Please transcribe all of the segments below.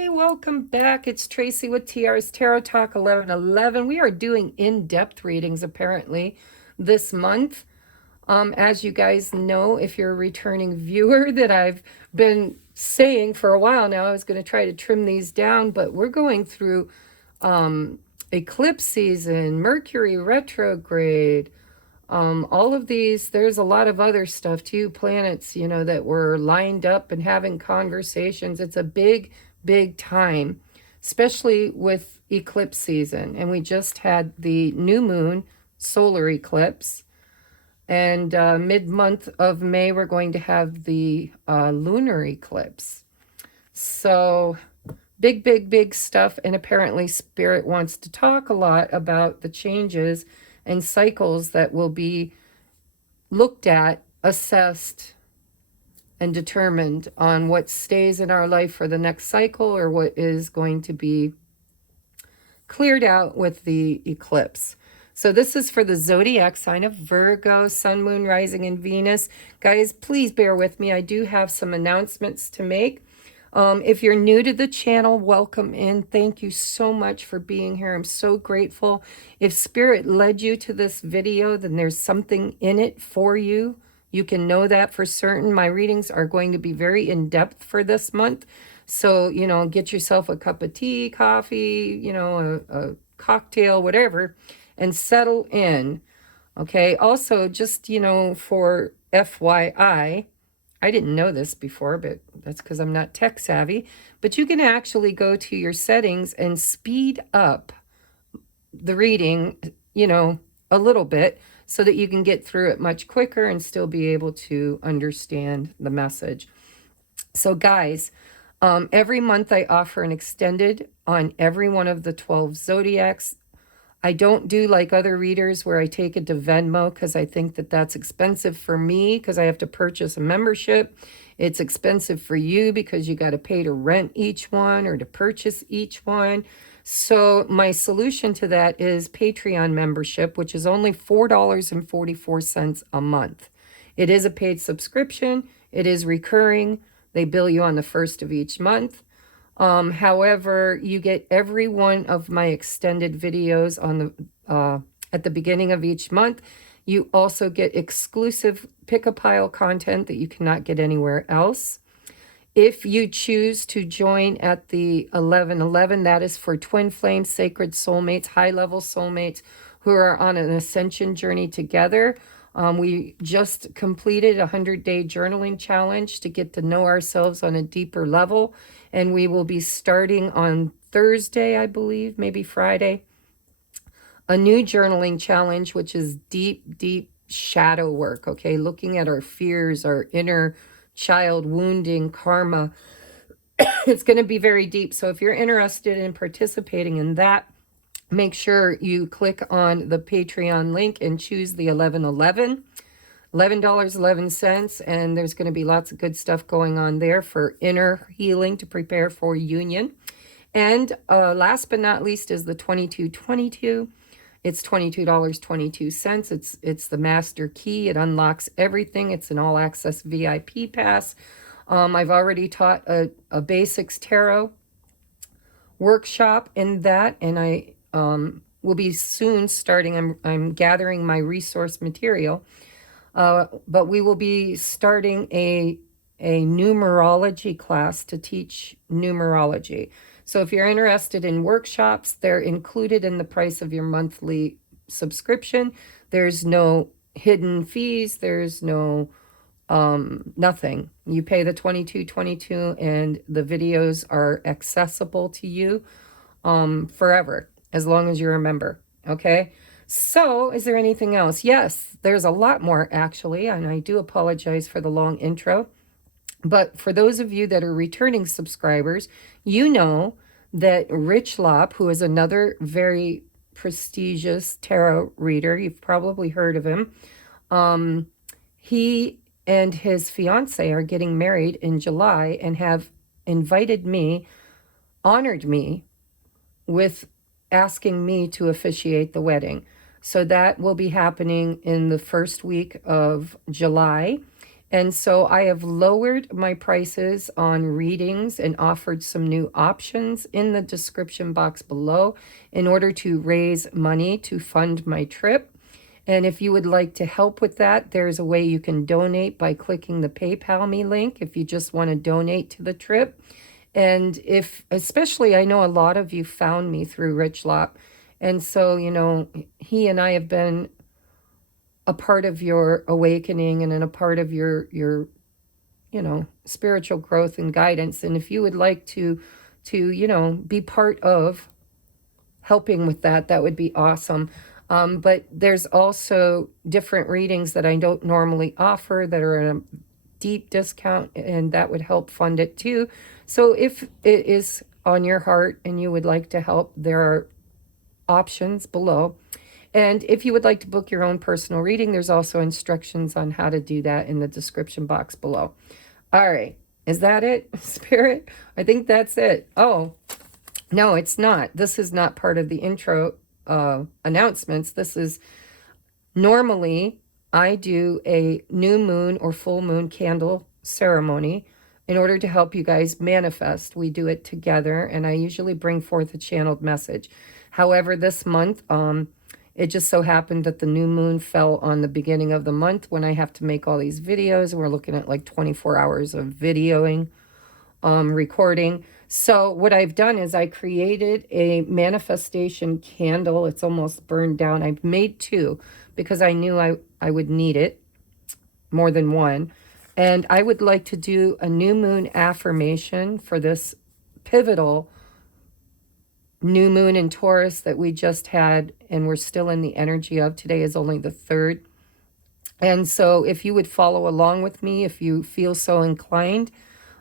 Hey, welcome back. It's Tracy with TR's Tarot Talk 1111. We are doing in-depth readings apparently this month. As you guys know, if you're a returning viewer, that I've been saying for a while now, I was going to try to trim these down, but we're going through eclipse season, Mercury retrograde, all of these. There's a lot of other stuff too, planets, that were lined up and having conversations. It's a big, big time, especially with eclipse season. And we just had the new moon solar eclipse. And mid-month of May, we're going to have the lunar eclipse. So big, big, big stuff. And apparently Spirit wants to talk a lot about the changes and cycles that will be looked at, assessed, and determined on what stays in our life for the next cycle or what is going to be cleared out with the eclipse. So this is for the zodiac sign of Virgo, Sun, Moon, Rising, and Venus. Guys, please bear with me. I do have some announcements to make. If you're new to the channel, welcome in. Thank you so much for being here. I'm so grateful. If Spirit led you to this video, then there's something in it for you. You can know that for certain. My readings are going to be very in-depth for this month. So, get yourself a cup of tea, coffee, a cocktail, whatever, and settle in. Okay. Also, just, for FYI, I didn't know this before, but that's because I'm not tech savvy. But you can actually go to your settings and speed up the reading, a little bit so that you can get through it much quicker and still be able to understand the message. So guys, every month I offer an extended on every one of the 12 zodiacs. I don't do like other readers where I take it to Venmo because I think that that's expensive for me because I have to purchase a membership. It's expensive for you because you got to pay to rent each one or to purchase each one. So my solution to that is Patreon membership, which is only $4.44 a month. It is a paid subscription. It is recurring. They bill you on the first of each month. However, you get every one of my extended videos on the at the beginning of each month. You also get exclusive pick-a-pile content that you cannot get anywhere else. If you choose to join at the 1111, that is for twin flame, sacred soulmates, high-level soulmates who are on an ascension journey together. We just completed a 100-day journaling challenge to get to know ourselves on a deeper level. And we will be starting on Thursday, I believe, maybe Friday, a new journaling challenge, which is deep, deep shadow work, okay? Looking at our fears, our inner child wounding, karma. It's going to be very deep. So if you're interested in participating in that, make sure you click on the Patreon link and choose the 1111. $11.11, and there's going to be lots of good stuff going on there for inner healing to prepare for union. And last but not least is the 2222. It's $22.22. It's the master key. It unlocks everything. It's an all-access VIP pass. I've already taught a basics tarot workshop in that, and I will be soon starting. I'm gathering my resource material. But we will be starting a numerology class to teach numerology. So if you're interested in workshops, they're included in the price of your monthly subscription. There's no hidden fees. There's no nothing. You pay the $22.22 and the videos are accessible to you forever, as long as you're a member. Okay. So is there anything else? Yes, there's a lot more actually, and I do apologize for the long intro. But for those of you that are returning subscribers, you know that Rich Lopp, who is another very prestigious tarot reader, you've probably heard of him, he and his fiance are getting married in July and have invited me, honored me with asking me to officiate the wedding. So that will be happening in the first week of July. And so I have lowered my prices on readings and offered some new options in the description box below in order to raise money to fund my trip. And if you would like to help with that, there's a way you can donate by clicking the PayPal me link if you just want to donate to the trip. And if, especially, I know a lot of you found me through Rich Lop. And so, you know, he and I have been a part of your awakening and a part of your you know, spiritual growth and guidance. And if you would like to you know, be part of helping with that, that would be awesome. But there's also different readings that I don't normally offer that are at a deep discount, and that would help fund it too. So if it is on your heart and you would like to help, there are options below. And if you would like to book your own personal reading, there's also instructions on how to do that in the description box below. All right. Is that it, Spirit? I think that's it. Oh, no, it's not. This is not part of the intro announcements. This is normally I do a new moon or full moon candle ceremony in order to help you guys manifest. We do it together, and I usually bring forth a channeled message. However, this month, it just so happened that the new moon fell on the beginning of the month when I have to make all these videos, and we're looking at like 24 hours of videoing, recording. So what I've done is I created a manifestation candle. It's almost burned down. I've made two because I knew I would need it, more than one. And I would like to do a new moon affirmation for this pivotal new moon in Taurus that we just had, and we're still in the energy of. Today is only the 3rd. And so if you would follow along with me, if you feel so inclined,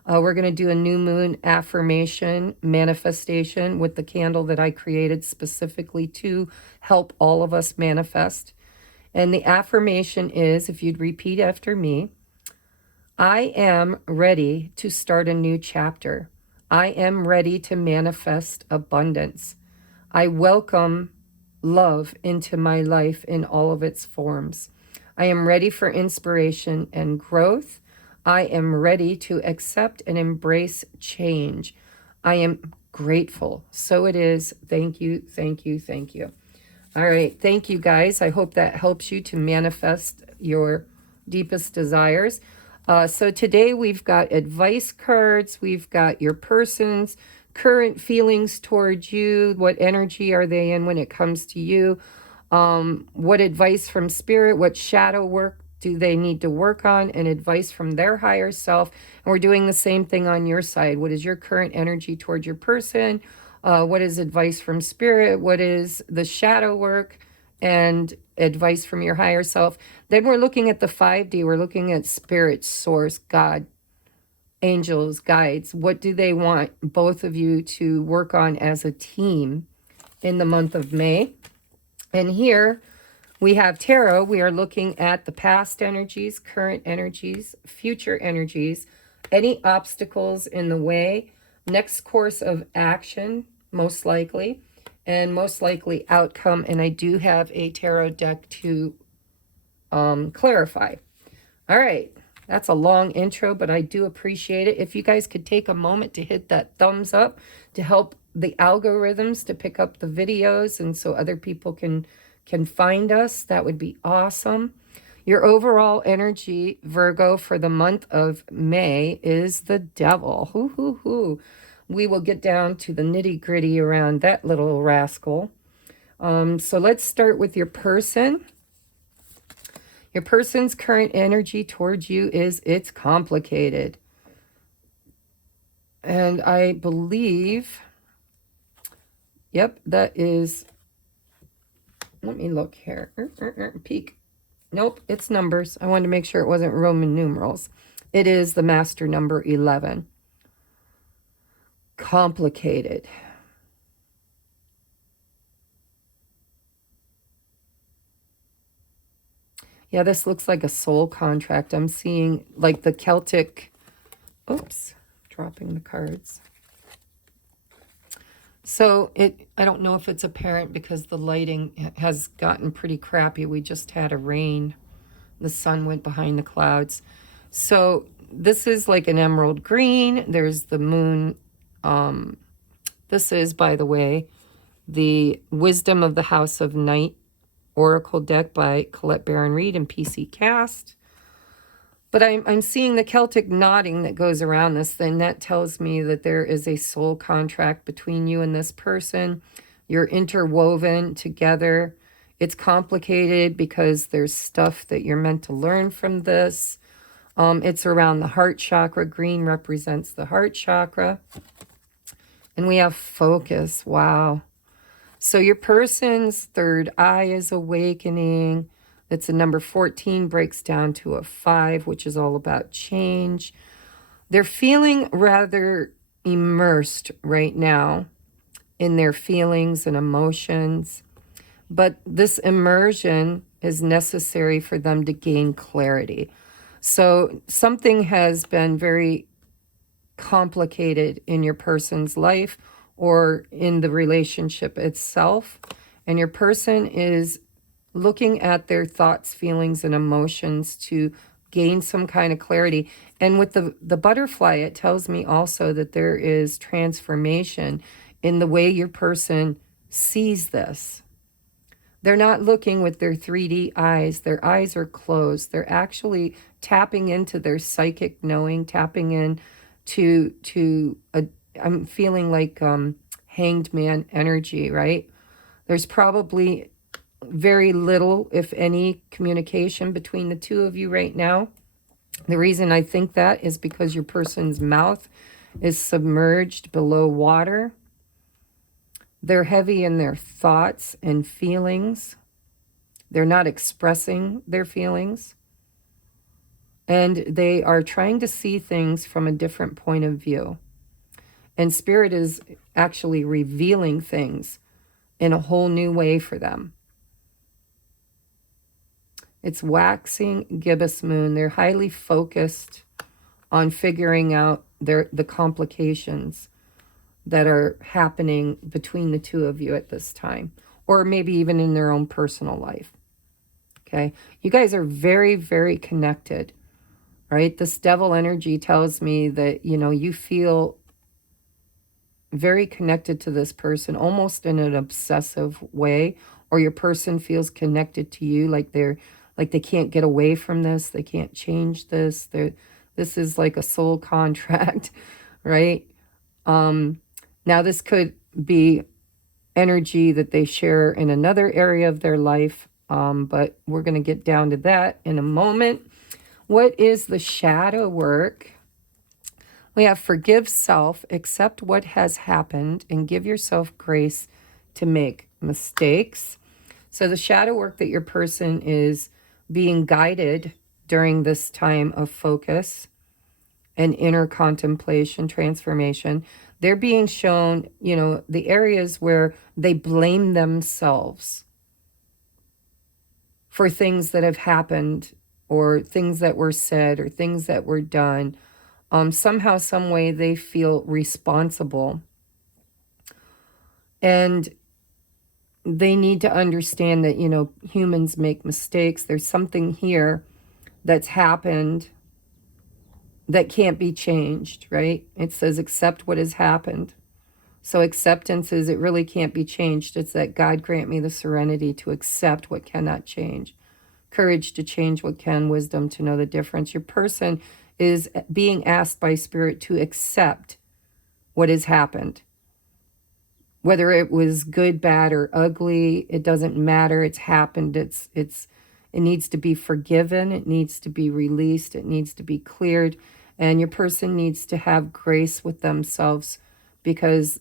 we're going to do a new moon affirmation manifestation with the candle that I created specifically to help all of us manifest. And the affirmation is, if you'd repeat after me, I am ready to start a new chapter. I am ready to manifest abundance. I welcome love into my life in all of its forms. I am ready for inspiration and growth. I am ready to accept and embrace change. I am grateful. So it is. Thank you, thank you, thank you. All right. Thank you, guys. I hope that helps you to manifest your deepest desires. So today we've got advice cards. We've got your person's current feelings towards you. What energy are they in when it comes to you? What advice from spirit? What shadow work do they need to work on? And advice from their higher self. And we're doing the same thing on your side. What is your current energy towards your person? What is advice from spirit? What is the shadow work and advice from your higher self? Then we're looking at the 5D. We're looking at spirit, source, God, angels, guides. What do they want both of you to work on as a team in the month of May? And here we have tarot. We are looking at the past energies, current energies, future energies, any obstacles in the way, next course of action, most likely, and most likely outcome. And I do have a tarot deck to clarify. All right. That's a long intro, but I do appreciate it. If you guys could take a moment to hit that thumbs up to help the algorithms to pick up the videos and so other people can find us, that would be awesome. Your overall energy, Virgo, for the month of May is the devil. Hoo, hoo, hoo. We will get down to the nitty gritty around that little rascal. So let's start with your person. Your person's current energy towards you is it's complicated. And I believe, yep, that is, let me look here. Peek. Nope, it's numbers. I wanted to make sure it wasn't Roman numerals. It is the master number 11. Complicated. Yeah, this looks like a soul contract. I'm seeing like the Celtic, oops, dropping the cards. So I don't know if it's apparent because the lighting has gotten pretty crappy. We just had a rain. The sun went behind the clouds. So this is like an emerald green. There's the moon. This is, by the way, the Wisdom of the House of Night Oracle deck by Colette Baron Reed and PC Cast. But I'm seeing the Celtic knotting that goes around this thing. That tells me that there is a soul contract between you and this person. You're interwoven together. It's complicated because there's stuff that you're meant to learn from this. It's around the heart chakra. Green represents the heart chakra. And we have focus. Wow. So your person's third eye is awakening. It's a number 14, breaks down to a 5, which is all about change. They're feeling rather immersed right now in their feelings and emotions. But this immersion is necessary for them to gain clarity. So something has been very complicated in your person's life or in the relationship itself. And your person is looking at their thoughts, feelings, and emotions to gain some kind of clarity. And with the butterfly, it tells me also that there is transformation in the way your person sees this. They're not looking with their 3D eyes. Their eyes are closed. They're actually tapping into their psychic knowing, tapping in to I'm feeling like hanged man energy, right? There's probably very little, if any, communication between the two of you right now. The reason I think that is because your person's mouth is submerged below water. They're heavy in their thoughts and feelings. They're not expressing their feelings. And they are trying to see things from a different point of view. And Spirit is actually revealing things in a whole new way for them. It's waxing gibbous moon. They're highly focused on figuring out the complications that are happening between the two of you at this time, or maybe even in their own personal life. Okay, you guys are very, very connected, right? This devil energy tells me that, you know, you feel very connected to this person, almost in an obsessive way, or your person feels connected to you, like they can't get away from this, they can't change this. This is like a soul contract, right? Now this could be energy that they share in another area of their life, but we're going to get down to that in a moment. What is the shadow work? We have forgive self, accept what has happened, and give yourself grace to make mistakes. So the shadow work that your person is being guided during this time of focus and inner contemplation, transformation, they're being shown, you know, the areas where they blame themselves for things that have happened or things that were said or things that were done. Somehow, some way they feel responsible. And they need to understand that, you know, humans make mistakes. There's something here that's happened that can't be changed, right? It says accept what has happened. So acceptance is it really can't be changed. It's that God grant me the serenity to accept what cannot change. Courage to change what can, wisdom to know the difference. Your person is being asked by Spirit to accept what has happened. Whether it was good, bad, or ugly, it doesn't matter. It's happened. It needs to be forgiven. It needs to be released. It needs to be cleared. And your person needs to have grace with themselves because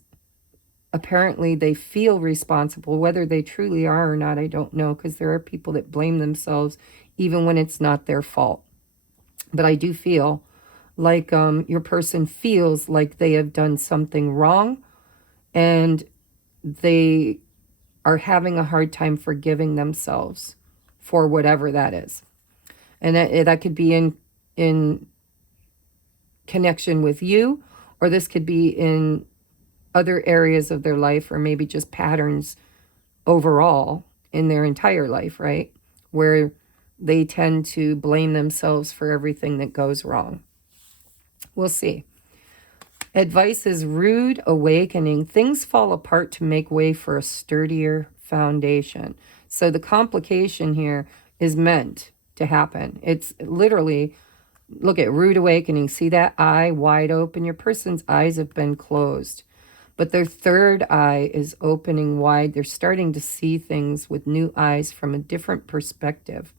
apparently they feel responsible. Whether they truly are or not, I don't know, because there are people that blame themselves even when it's not their fault. But I do feel like your person feels like they have done something wrong and they are having a hard time forgiving themselves for whatever that is. And that could be in connection with you, or this could be in other areas of their life, or maybe just patterns overall in their entire life, right? Where they tend to blame themselves for everything that goes wrong. We'll see. Advice is rude awakening. Things fall apart to make way for a sturdier foundation. So the complication here is meant to happen. It's literally, look at rude awakening. See that eye wide open? Your person's eyes have been closed, but their third eye is opening wide. They're starting to see things with new eyes from a different perspective.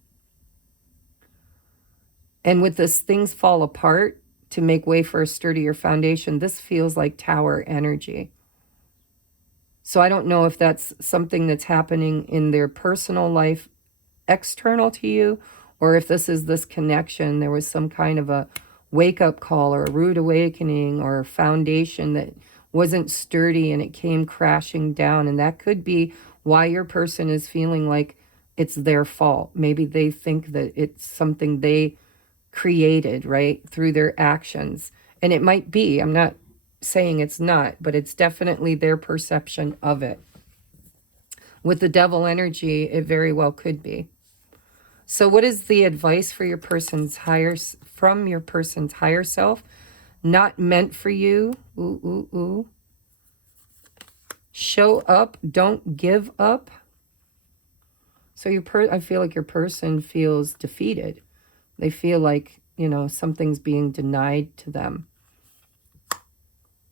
And with this things fall apart to make way for a sturdier foundation, this feels like tower energy. So I don't know if that's something that's happening in their personal life external to you, or if this connection, there was some kind of a wake-up call or a rude awakening or a foundation that wasn't sturdy and it came crashing down. And that could be why your person is feeling like it's their fault. Maybe they think that it's something they created, right, through their actions. And it might be, I'm not saying it's not, but it's definitely their perception of it. With the devil energy, it very well could be. So what is the advice for your person's from your person's higher self? Not meant for you. Ooh, ooh, ooh. Show up, don't give up. So I feel like your person feels defeated. They feel like, something's being denied to them.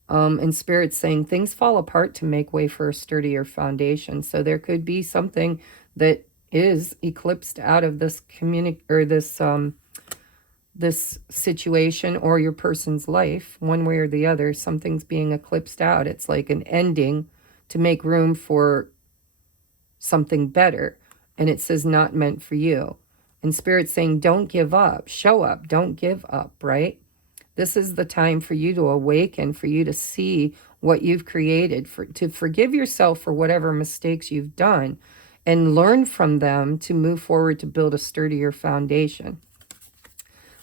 And Spirit's saying things fall apart to make way for a sturdier foundation. So there could be something that is eclipsed out of this this situation or your person's life, one way or the other. Something's being eclipsed out. It's like an ending to make room for something better. And it says not meant for you. And Spirit's saying, don't give up, show up, don't give up, right? This is the time for you to awaken, for you to see what you've created, to forgive yourself for whatever mistakes you've done and learn from them to move forward to build a sturdier foundation.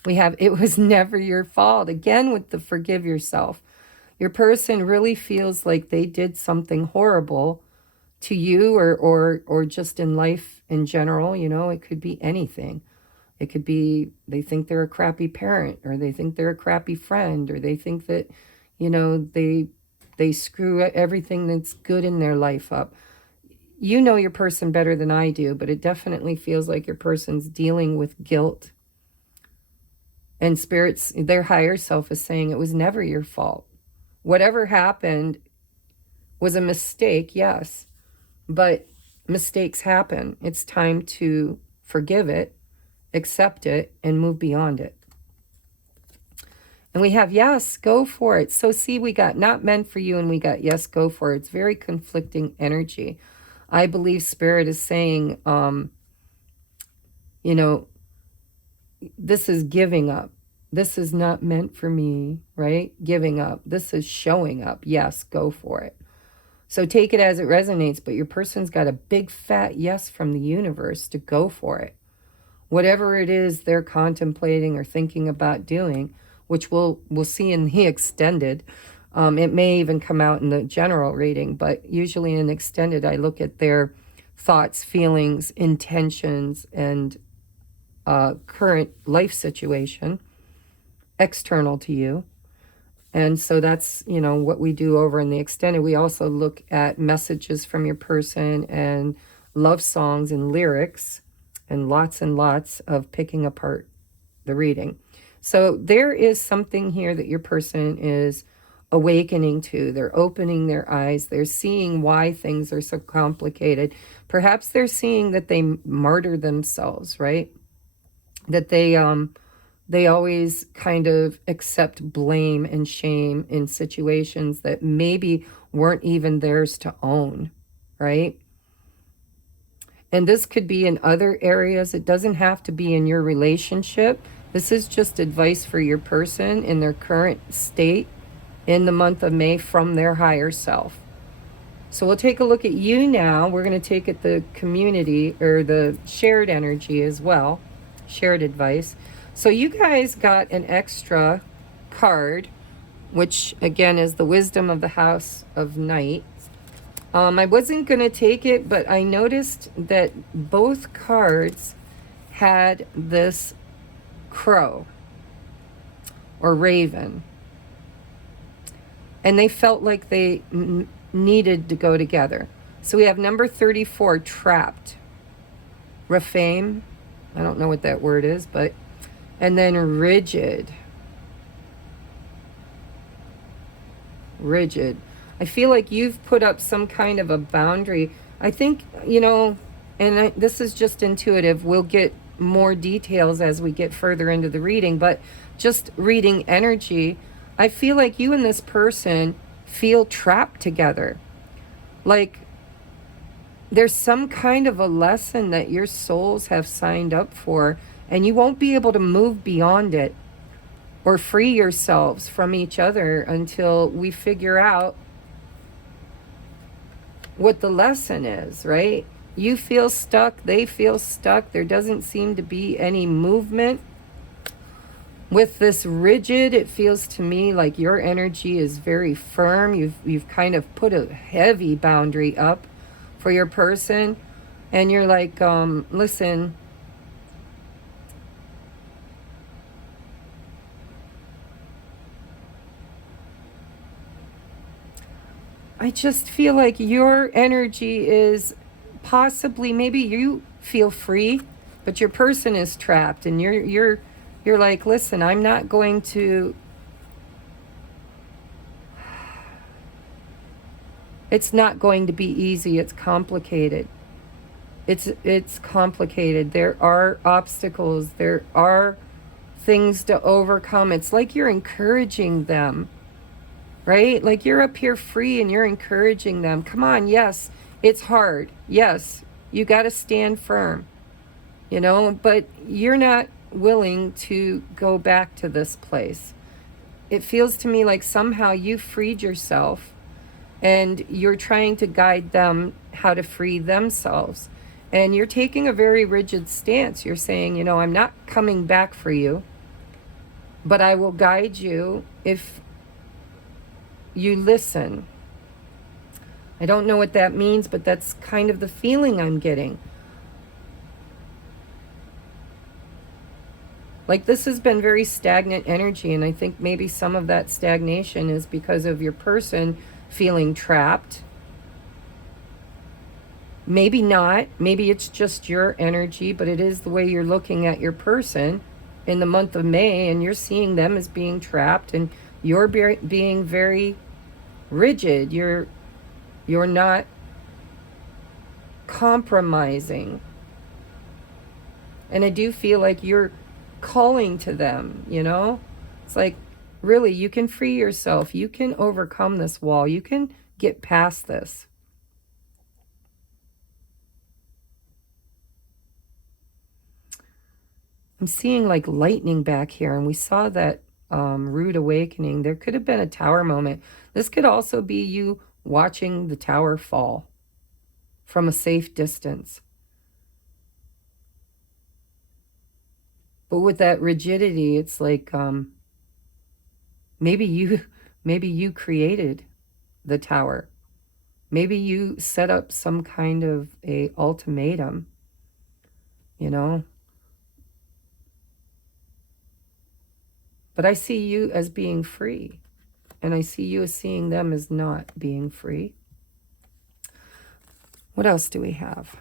We have, it was never your fault. Again, with the forgive yourself. Your person really feels like they did something horrible to you or just in life in general. It could be anything. It could be they think they're a crappy parent, or they think they're a crappy friend, or they think that, they screw everything that's good in their life up. You know your person better than I do, but it definitely feels like your person's dealing with guilt. And Spirit's, their higher self is saying it was never your fault. Whatever happened was a mistake, yes. But mistakes happen. It's time to forgive it, accept it, and move beyond it. And we have yes, go for it. So see, we got not meant for you, and we got yes, go for it. It's very conflicting energy. I believe Spirit is saying, this is giving up. This is not meant for me, right? Giving up. This is showing up. Yes, go for it. So take it as it resonates, but your person's got a big fat yes from the universe to go for it. Whatever it is they're contemplating or thinking about doing, which we'll see in the extended. It may even come out in the general reading, but usually in extended, I look at their thoughts, feelings, intentions, and current life situation external to you. And so that's, what we do over in the extended. We also look at messages from your person and love songs and lyrics and lots of picking apart the reading. So there is something here that your person is awakening to. They're opening their eyes. They're seeing why things are so complicated. Perhaps they're seeing that they martyr themselves, right? That they always kind of accept blame and shame in situations that maybe weren't even theirs to own, right? And this could be in other areas. It doesn't have to be in your relationship. This is just advice for your person in their current state in the month of May from their higher self. So we'll take a look at you now. We're going to take at the community or the shared energy as well, shared advice. So you guys got an extra card, which again is the wisdom of the House of Night. I wasn't going to take it, but I noticed that both cards had this crow or raven, and they felt like they needed to go together. So we have number 34, trapped. Rafame, I don't know what that word is, but, and then rigid. Rigid. I feel like you've put up some kind of a boundary. I think, you know, and this is just intuitive. We'll get more details as we get further into the reading, but just reading energy, I feel like you and this person feel trapped together. Like there's some kind of a lesson that your souls have signed up for, and you won't be able to move beyond it or free yourselves from each other until we figure out what the lesson is, right? You feel stuck, they feel stuck. There doesn't seem to be any movement. With this rigid, it feels to me like your energy is very firm. You've kind of put a heavy boundary up for your person, and you're like, listen, I just feel like your energy is possibly, maybe you feel free, but your person is trapped, and you're like, listen, I'm not going to, it's not going to be easy. It's complicated. It's complicated. There are obstacles. There are things to overcome. It's like you're encouraging them, right? Like you're up here free and you're encouraging them. Come on, yes, it's hard. Yes, you got to stand firm, you know, but you're not willing to go back to this place. It feels to me like somehow you freed yourself and you're trying to guide them how to free themselves. And you're taking a very rigid stance. You're saying, you know, I'm not coming back for you, but I will guide you if you listen. I don't know what that means, but that's kind of the feeling I'm getting. Like this has been very stagnant energy, and I think maybe some of that stagnation is because of your person feeling trapped. Maybe not. Maybe it's just your energy, but it is the way you're looking at your person in the month of May, and you're seeing them as being trapped, and you're being very rigid. You're not compromising. And I do feel like you're calling to them, you know? It's like, really, you can free yourself. You can overcome this wall. You can get past this. I'm seeing like lightning back here, and we saw that rude awakening. There could have been a tower moment. This could also be you watching the tower fall from a safe distance. But with that rigidity, it's like maybe you created the tower. Maybe you set up some kind of a ultimatum, you know? But I see you as being free, and I see you as seeing them as not being free. What else do we have?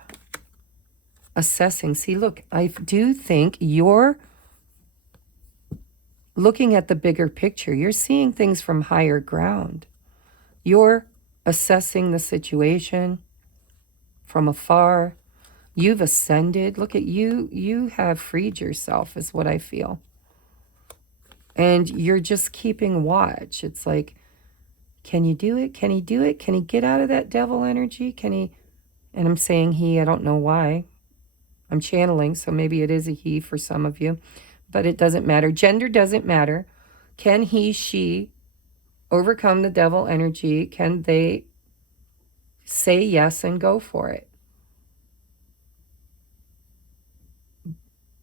Assessing. See, look, I do think you're looking at the bigger picture. You're seeing things from higher ground. You're assessing the situation from afar. You've ascended. Look at you. You have freed yourself, is what I feel. And you're just keeping watch. It's like, can you do it? Can he do it? Can he get out of that devil energy? Can he? And I'm saying he, I don't know why. I'm channeling, so maybe it is a he for some of you. But it doesn't matter. Gender doesn't matter. Can he, she overcome the devil energy? Can they say yes and go for it?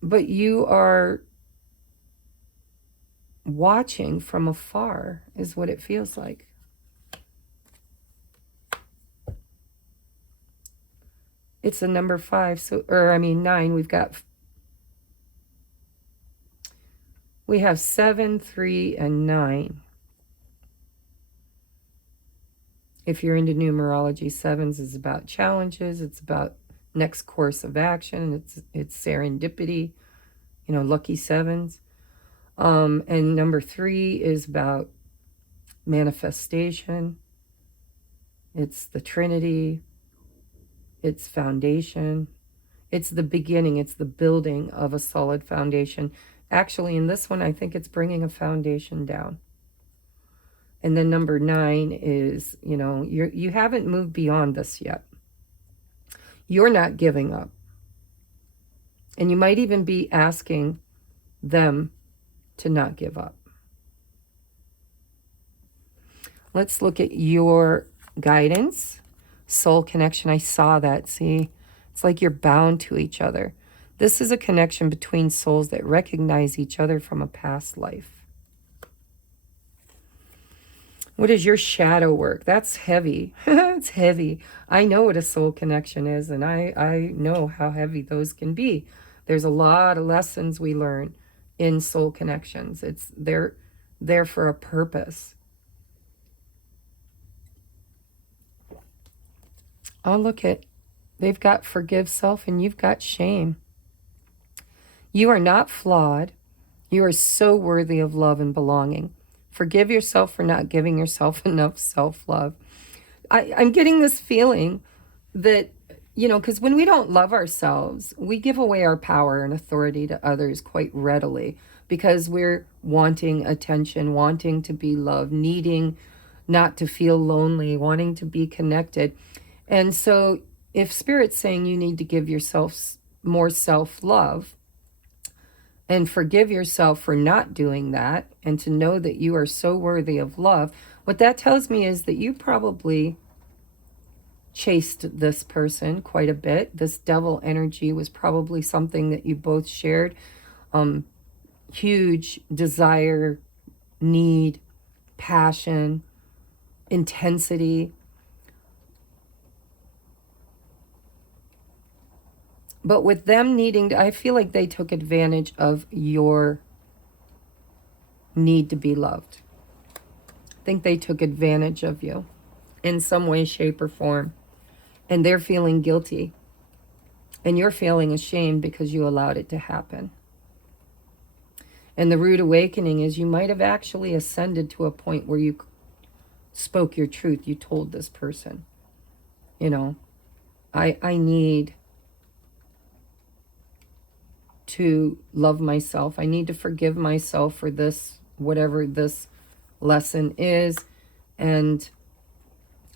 But you are watching from afar, is what it feels like. It's a number 5, so, or I mean 9. We've got We have 7, 3, and 9. If you're into numerology, 7s is about challenges. It's about next course of action. It's serendipity, you know, lucky 7s. And number 3 is about manifestation. It's the Trinity. It's foundation. It's the beginning. It's the building of a solid foundation. Actually, in this one, I think it's bringing a foundation down. And then number 9 is, you know, you haven't moved beyond this yet. You're not giving up. And you might even be asking them to not give up. Let's look at your guidance. Soul connection. I saw that. See, it's like you're bound to each other. This is a connection between souls that recognize each other from a past life. What is your shadow work? That's heavy. It's heavy. I know what a soul connection is, and I know how heavy those can be. There's a lot of lessons we learn in soul connections. They're there for a purpose. Oh, look at, they've got forgive self and you've got shame. You are not flawed. You are so worthy of love and belonging. Forgive yourself for not giving yourself enough self-love. I'm getting this feeling that, you know, because when we don't love ourselves, we give away our power and authority to others quite readily because we're wanting attention, wanting to be loved, needing not to feel lonely, wanting to be connected. And so if Spirit's saying you need to give yourself more self-love, and forgive yourself for not doing that, and to know that you are so worthy of love, what that tells me is that you probably chased this person quite a bit. This devil energy was probably something that you both shared. Huge desire, need, passion, intensity. But with them needing to, I feel like they took advantage of your need to be loved. I think they took advantage of you in some way, shape, or form. And they're feeling guilty. And you're feeling ashamed because you allowed it to happen. And the rude awakening is you might have actually ascended to a point where you spoke your truth. You told this person, you know, I need to love myself. I need to forgive myself for this, whatever this lesson is. And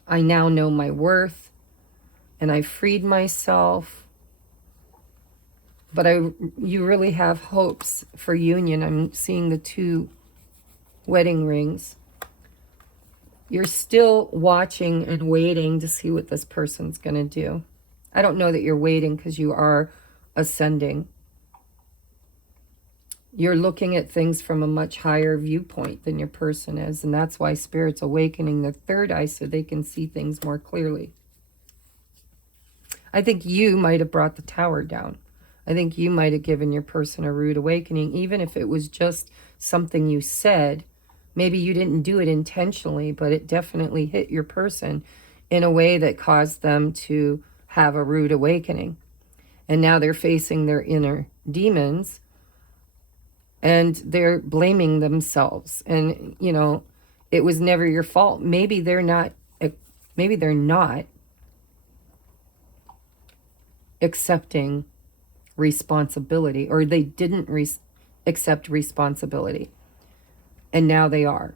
I now know my worth. And I freed myself. But you really have hopes for union. I'm seeing the 2 wedding rings. You're still watching and waiting to see what this person's going to do. I don't know that you're waiting because you are ascending. You're looking at things from a much higher viewpoint than your person is. And that's why Spirit's awakening their third eye so they can see things more clearly. I think you might have brought the tower down. I think you might have given your person a rude awakening, even if it was just something you said. Maybe you didn't do it intentionally, but it definitely hit your person in a way that caused them to have a rude awakening. And now they're facing their inner demons. And they're blaming themselves. And, you know, it was never your fault. Maybe they're not accepting responsibility, or they didn't accept responsibility. And now they are,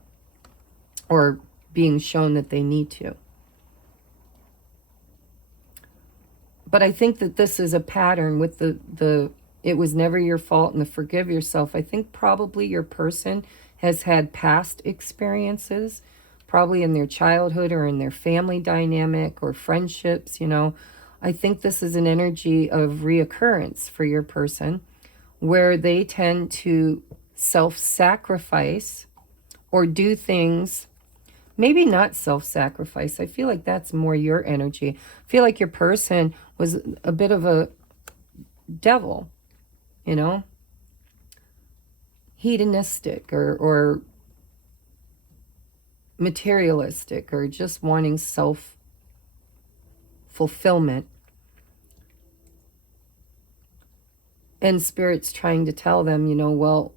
or being shown that they need to. But I think that this is a pattern with the it was never your fault and the forgive yourself. I think probably your person has had past experiences, probably in their childhood or in their family dynamic or friendships, you know. I think this is an energy of reoccurrence for your person where they tend to self-sacrifice or do things, maybe not self-sacrifice. I feel like that's more your energy. I feel like your person was a bit of a devil, you know. hedonistic or materialistic or just wanting self-fulfillment. And Spirit's trying to tell them, you know, well,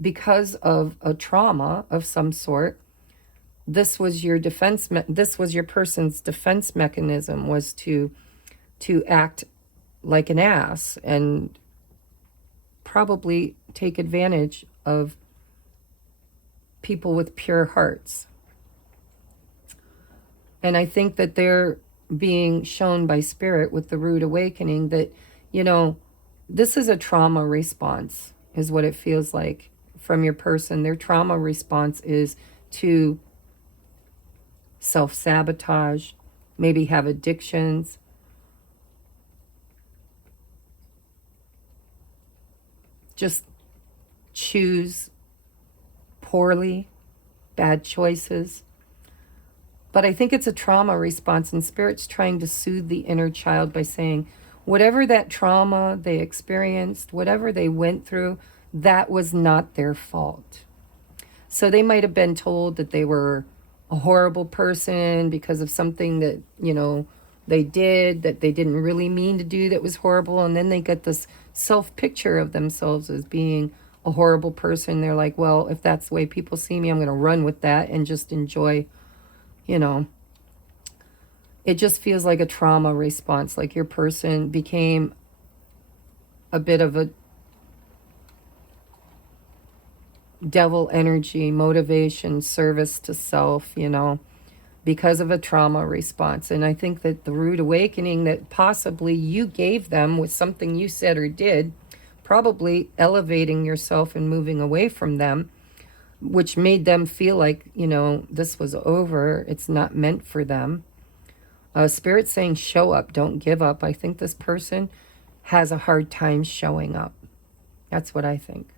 because of a trauma of some sort, this was your defense, this was your person's defense mechanism, was to act like an ass and probably take advantage of people with pure hearts. And I think that they're being shown by Spirit with the rude awakening that, you know, this is a trauma response, is what it feels like from your person. Their trauma response is to self-sabotage, maybe have addictions, just choose poorly, bad choices. But I think it's a trauma response, and Spirit's trying to soothe the inner child by saying, whatever that trauma they experienced, whatever they went through, that was not their fault. So they might have been told that they were a horrible person because of something that, you know, they did that they didn't really mean to do that was horrible. And then they get this self-picture of themselves as being a horrible person. They're like, well, if that's the way people see me, I'm going to run with that and just enjoy, you know. It just feels like a trauma response, like your person became a bit of a devil energy, motivation, service to self, you know, because of a trauma response. And I think that the rude awakening that possibly you gave them with something you said or did, probably elevating yourself and moving away from them, which made them feel like, you know, this was over. It's not meant for them. Spirit saying, show up, don't give up. I think this person has a hard time showing up. That's what I think.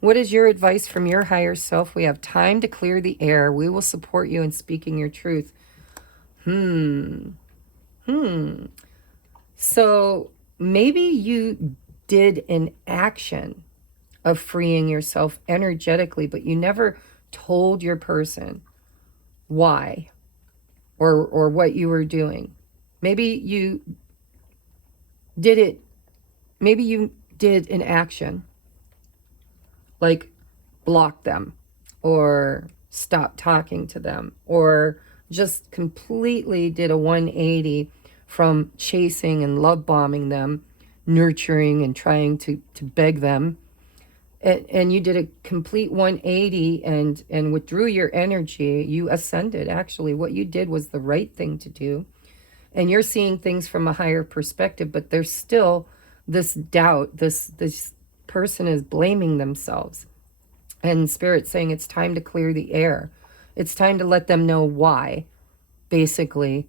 What is your advice from your higher self? We have time to clear the air. We will support you in speaking your truth. So maybe you did an action of freeing yourself energetically, but you never told your person why or what you were doing. Maybe you did it, maybe you did an action like block them or stop talking to them or just completely did a 180 from chasing and love bombing them, nurturing and trying to beg them. And you did a complete 180 and withdrew your energy. You ascended. Actually, what you did was the right thing to do. And you're seeing things from a higher perspective, but there's still this doubt. This person is blaming themselves. And Spirit's saying it's time to clear the air. It's time to let them know why, basically,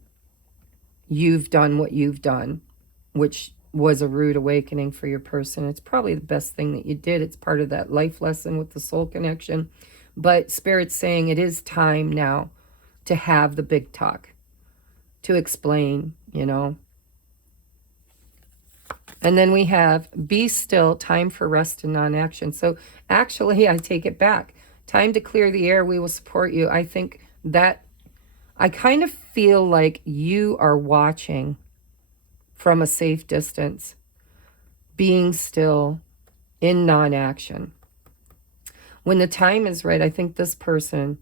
you've done what you've done, which was a rude awakening for your person. It's probably the best thing that you did. It's part of that life lesson with the soul connection. But Spirit's saying it is time now to have the big talk, to explain, you know. And then we have be still, time for rest and non-action. So actually, I take it back. Time to clear the air. We will support you. I think that I kind of feel like you are watching from a safe distance, being still in non-action. When the time is right, I think this person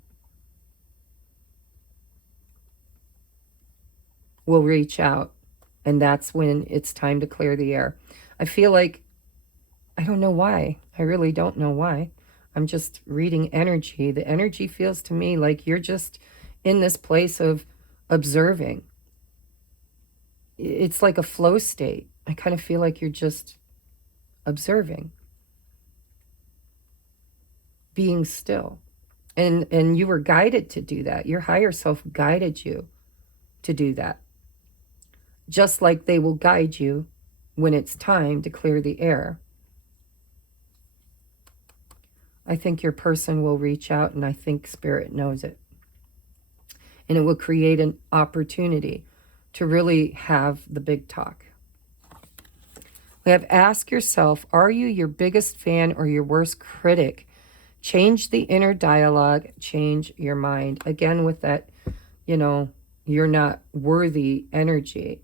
will reach out, and that's when it's time to clear the air. I feel like, I don't know why. I really don't know why. I'm just reading energy. The energy feels to me like you're just in this place of observing. It's like a flow state. I kind of feel like you're just observing, being still. And you were guided to do that. Your higher self guided you to do that. Just like they will guide you when it's time to clear the air. I think your person will reach out, and I think Spirit knows it. And it will create an opportunity to really have the big talk. We have ask yourself, are you your biggest fan or your worst critic? Change the inner dialogue, change your mind. Again, with that, you're not worthy energy.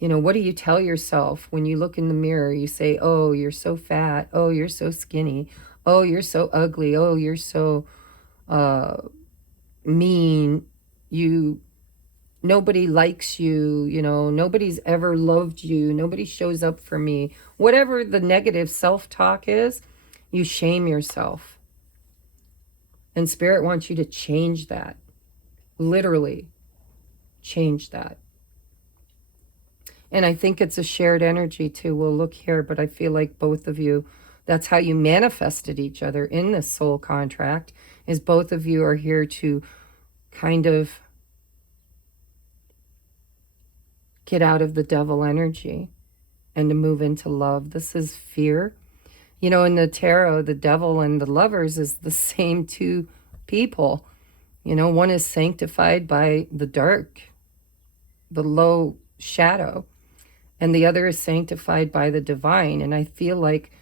What do you tell yourself when you look in the mirror? You say, oh, you're so fat. Oh, you're so skinny. Oh, you're so ugly. Oh, you're so mean. Nobody likes you. Nobody's ever loved you. Nobody shows up for me. Whatever the negative self-talk is, you shame yourself. And Spirit wants you to change that. Literally change that. And I think it's a shared energy too. We'll look here, but I feel like both of you, that's how you manifested each other in this soul contract, is both of you are here to kind of get out of the devil energy and to move into love. This is fear. In the tarot, the devil and the lovers is the same two people. One is sanctified by the dark, the low shadow, and the other is sanctified by the divine. And I feel like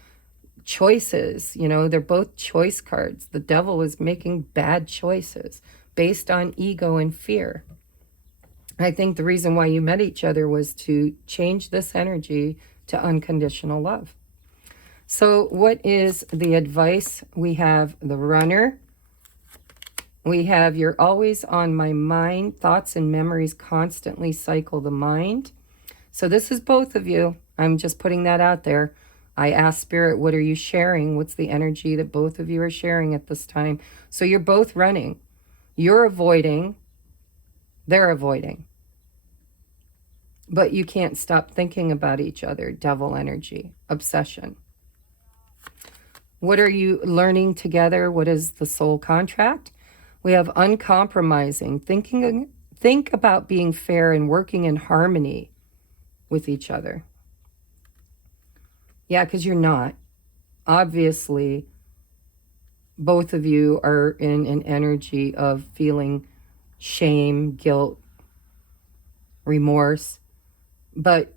choices, they're both choice cards. The devil is making bad choices based on ego and fear. I think the reason why you met each other was to change this energy to unconditional love. So what is the advice? We have the runner. We have, you're always on my mind. Thoughts and memories constantly cycle the mind. So this is both of you. I'm just putting that out there. I asked Spirit, what are you sharing? What's the energy that both of you are sharing at this time? So you're both running. You're avoiding. They're avoiding. But you can't stop thinking about each other. Devil energy. Obsession. What are you learning together? What is the soul contract? We have uncompromising. Think about being fair and working in harmony with each other. Yeah, because you're not. Obviously, both of you are in an energy of feeling shame, guilt, remorse, but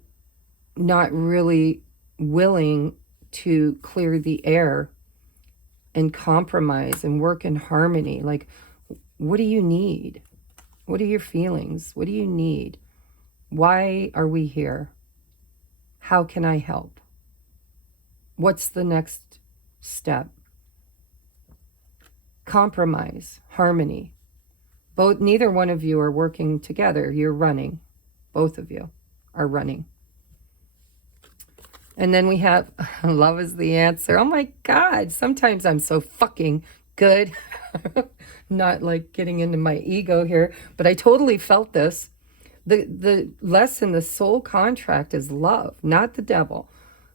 not really willing to clear the air and compromise and work in harmony. Like, what do you need? What are your feelings? What do you need? Why are we here? How can I help? What's the next step? Compromise, harmony. Neither one of you are working together. You're running. Both of you are running. And then we have love is the answer. Oh my God, sometimes I'm so fucking good. Not like getting into my ego here, but I totally felt this. The lesson, the soul contract is love, not the devil.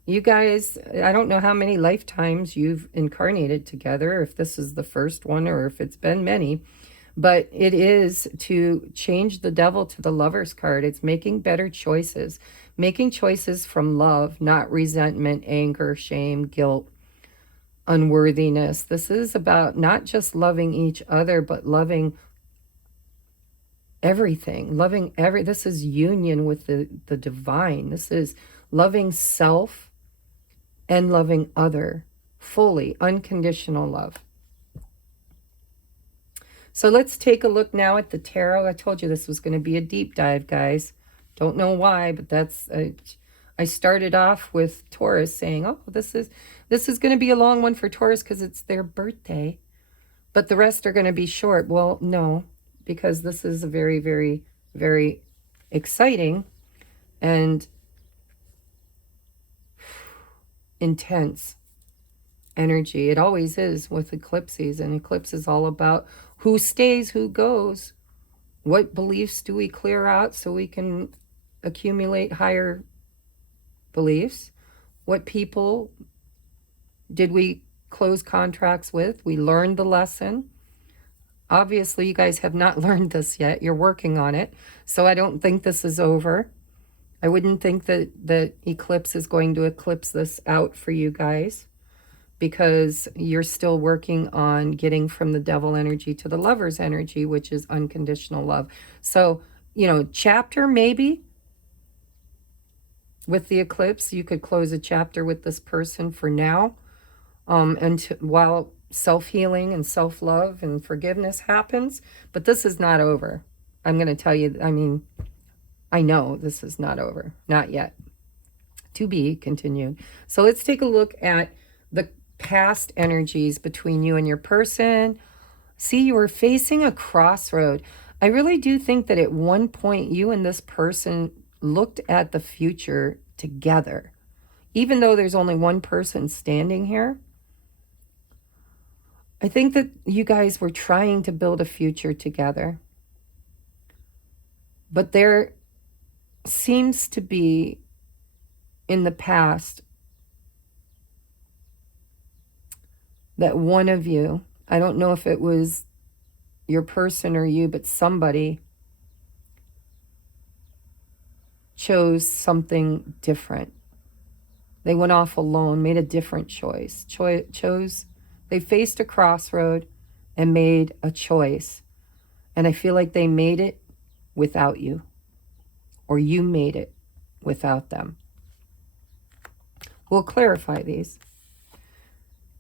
You guys, I don't know how many lifetimes you've incarnated together, if this is the first one or if it's been many, but it is to change the devil to the lover's card. It's making better choices, making choices from love, not resentment, anger, shame, guilt, unworthiness. This is about not just loving each other, but loving everything, this is union with the divine. This is loving self and loving other fully, unconditional love. So let's take a look now at the tarot. I told you this was going to be a deep dive, guys. Don't know why, but that's I started off with Taurus saying, oh, this is going to be a long one for Taurus because it's their birthday, but the rest are going to be short. Well, no, because this is a very, very, very exciting and intense energy. It always is with eclipses, and eclipse is all about who stays, who goes. What beliefs do we clear out so we can accumulate higher beliefs? What people did we close contracts with? We learned the lesson. Obviously, you guys have not learned this yet. You're working on it. So I don't think this is over. I wouldn't think that eclipse is going to eclipse this out for you guys, because you're still working on getting from the devil energy to the lover's energy, which is unconditional love. So, chapter maybe, with the eclipse, you could close a chapter with this person for now, and while self-healing and self-love and forgiveness happens. But this is not over. I'm going to tell you, I mean, I know this is not over. Not yet. To be continued. So let's take a look at the past energies between you and your person. See, you were facing a crossroad. I really do think that at one point you and this person looked at the future together. Even though there's only one person standing here, I think that you guys were trying to build a future together. But there seems to be, in the past, that one of you, I don't know if it was your person or you, but somebody chose something different. They went off alone, made a different choice. They faced a crossroad and made a choice. And I feel like they made it without you, or you made it without them. We'll clarify these.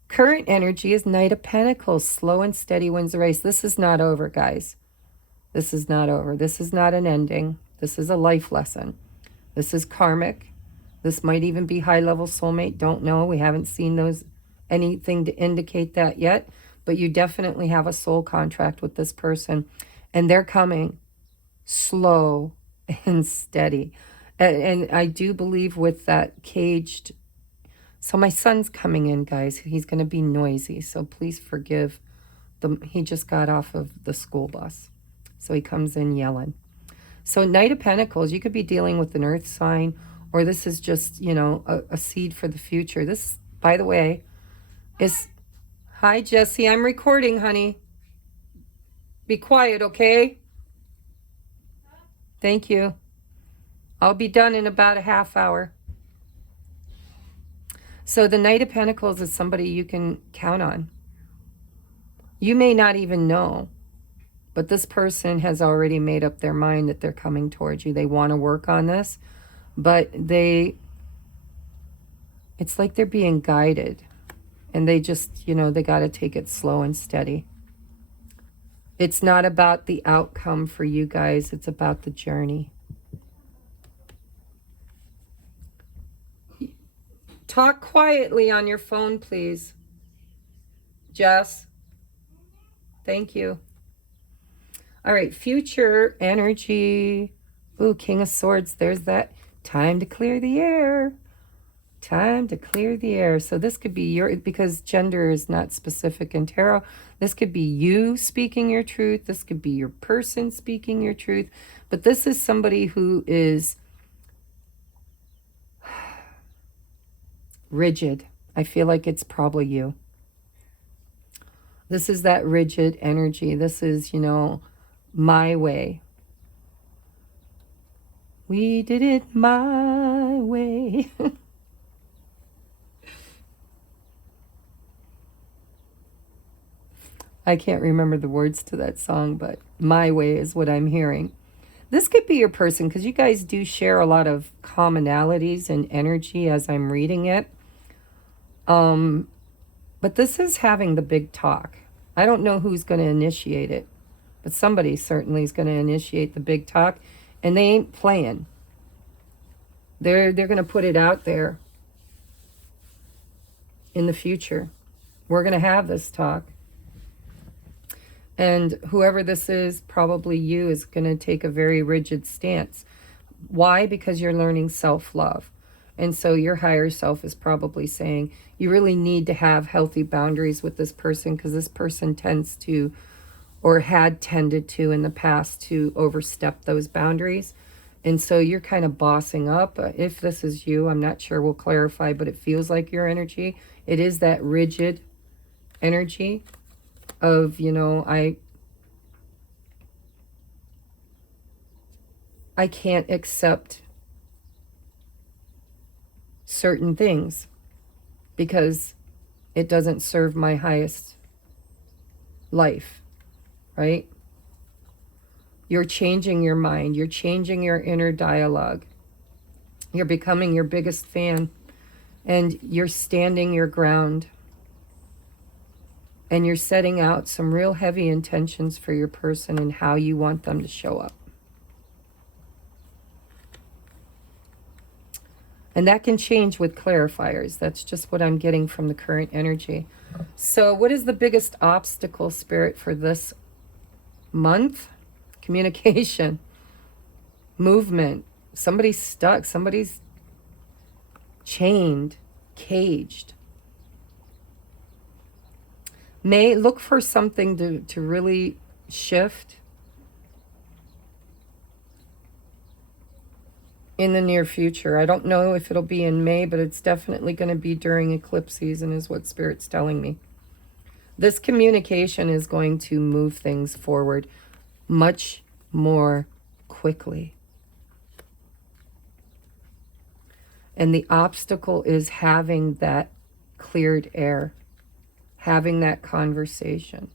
Current energy is Knight of Pentacles. Slow and steady wins the race. This is not over, guys. This is not over. This is not an ending. This is a life lesson. This is karmic. This might even be high-level soulmate. Don't know. We haven't seen anything to indicate that yet. But you definitely have a soul contract with this person. And they're coming slow and steady. And I do believe with that caged... So my son's coming in, guys. He's going to be noisy. So please forgive them. He just got off of the school bus. So he comes in yelling. So Knight of Pentacles, you could be dealing with an earth sign, or this is just, you know, a seed for the future. This, by the way, is... Hi, Jesse. I'm recording, honey. Be quiet, okay? Thank you. I'll be done in about a half hour. So the Knight of Pentacles is somebody you can count on. You may not even know, but this person has already made up their mind that they're coming towards you. They want to work on this, but it's like they're being guided, and they just, you know, they got to take it slow and steady. It's not about the outcome for you guys. It's about the journey. Talk quietly on your phone, please. Jess. Thank you. All right, future energy. Ooh, King of Swords. There's that. Time to clear the air. Time to clear the air. So this could be because gender is not specific in tarot. This could be you speaking your truth. This could be your person speaking your truth. But this is somebody who is rigid. I feel like it's probably you. This is that rigid energy. This is, you know, my way. We did it my way. I can't remember the words to that song, but my way is what I'm hearing. This could be your person because you guys do share a lot of commonalities and energy as I'm reading it. But this is having the big talk. I don't know who's going to initiate it, but somebody certainly is going to initiate the big talk, and they ain't playing. They're going to put it out there in the future. We're going to have this talk. And whoever this is, probably you, is going to take a very rigid stance. Why? Because you're learning self-love. And so your higher self is probably saying you really need to have healthy boundaries with this person, because this person tends to, or had tended to in the past, to overstep those boundaries. And so you're kind of bossing up. If this is you, I'm not sure, we'll clarify, but it feels like your energy. It is that rigid energy of, you know, I can't accept certain things because it doesn't serve my highest life, right? You're changing your mind. You're changing your inner dialogue. You're becoming your biggest fan, and you're standing your ground. And you're setting out some real heavy intentions for your person and how you want them to show up. And that can change with clarifiers. That's just what I'm getting from the current energy. So what is the biggest obstacle, Spirit, for this month? Communication, movement. Somebody's stuck. Somebody's chained, caged. May look for something to really shift in the near future. I don't know if it'll be in May, but it's definitely going to be during eclipse season is what Spirit's telling me. This communication is going to move things forward much more quickly. And the obstacle is having that cleared air, having that conversation.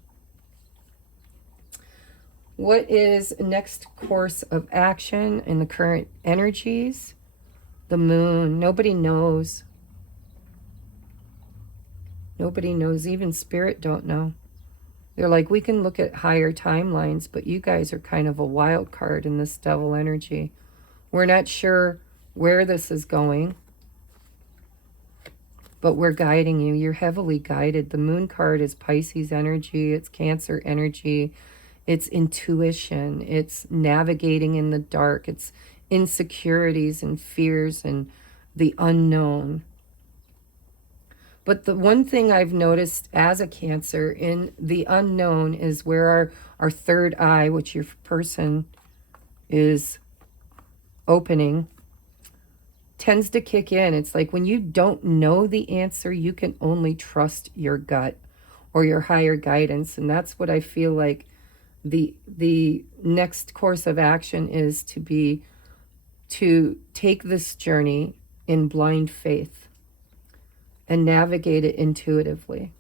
What is next course of action in the current energies? The moon. Nobody knows. Nobody knows. Even Spirit don't know. They're like, we can look at higher timelines, but you guys are kind of a wild card in this devil energy. We're not sure where this is going, but we're guiding you. You're heavily guided. The moon card is Pisces energy. It's Cancer energy. It's intuition. It's navigating in the dark. It's insecurities and fears and the unknown. But the one thing I've noticed as a Cancer in the unknown is where our third eye, which your person is opening, tends to kick in. It's like when you don't know the answer, you can only trust your gut or your higher guidance. And that's what I feel like the next course of action is to take this journey in blind faith and navigate it intuitively.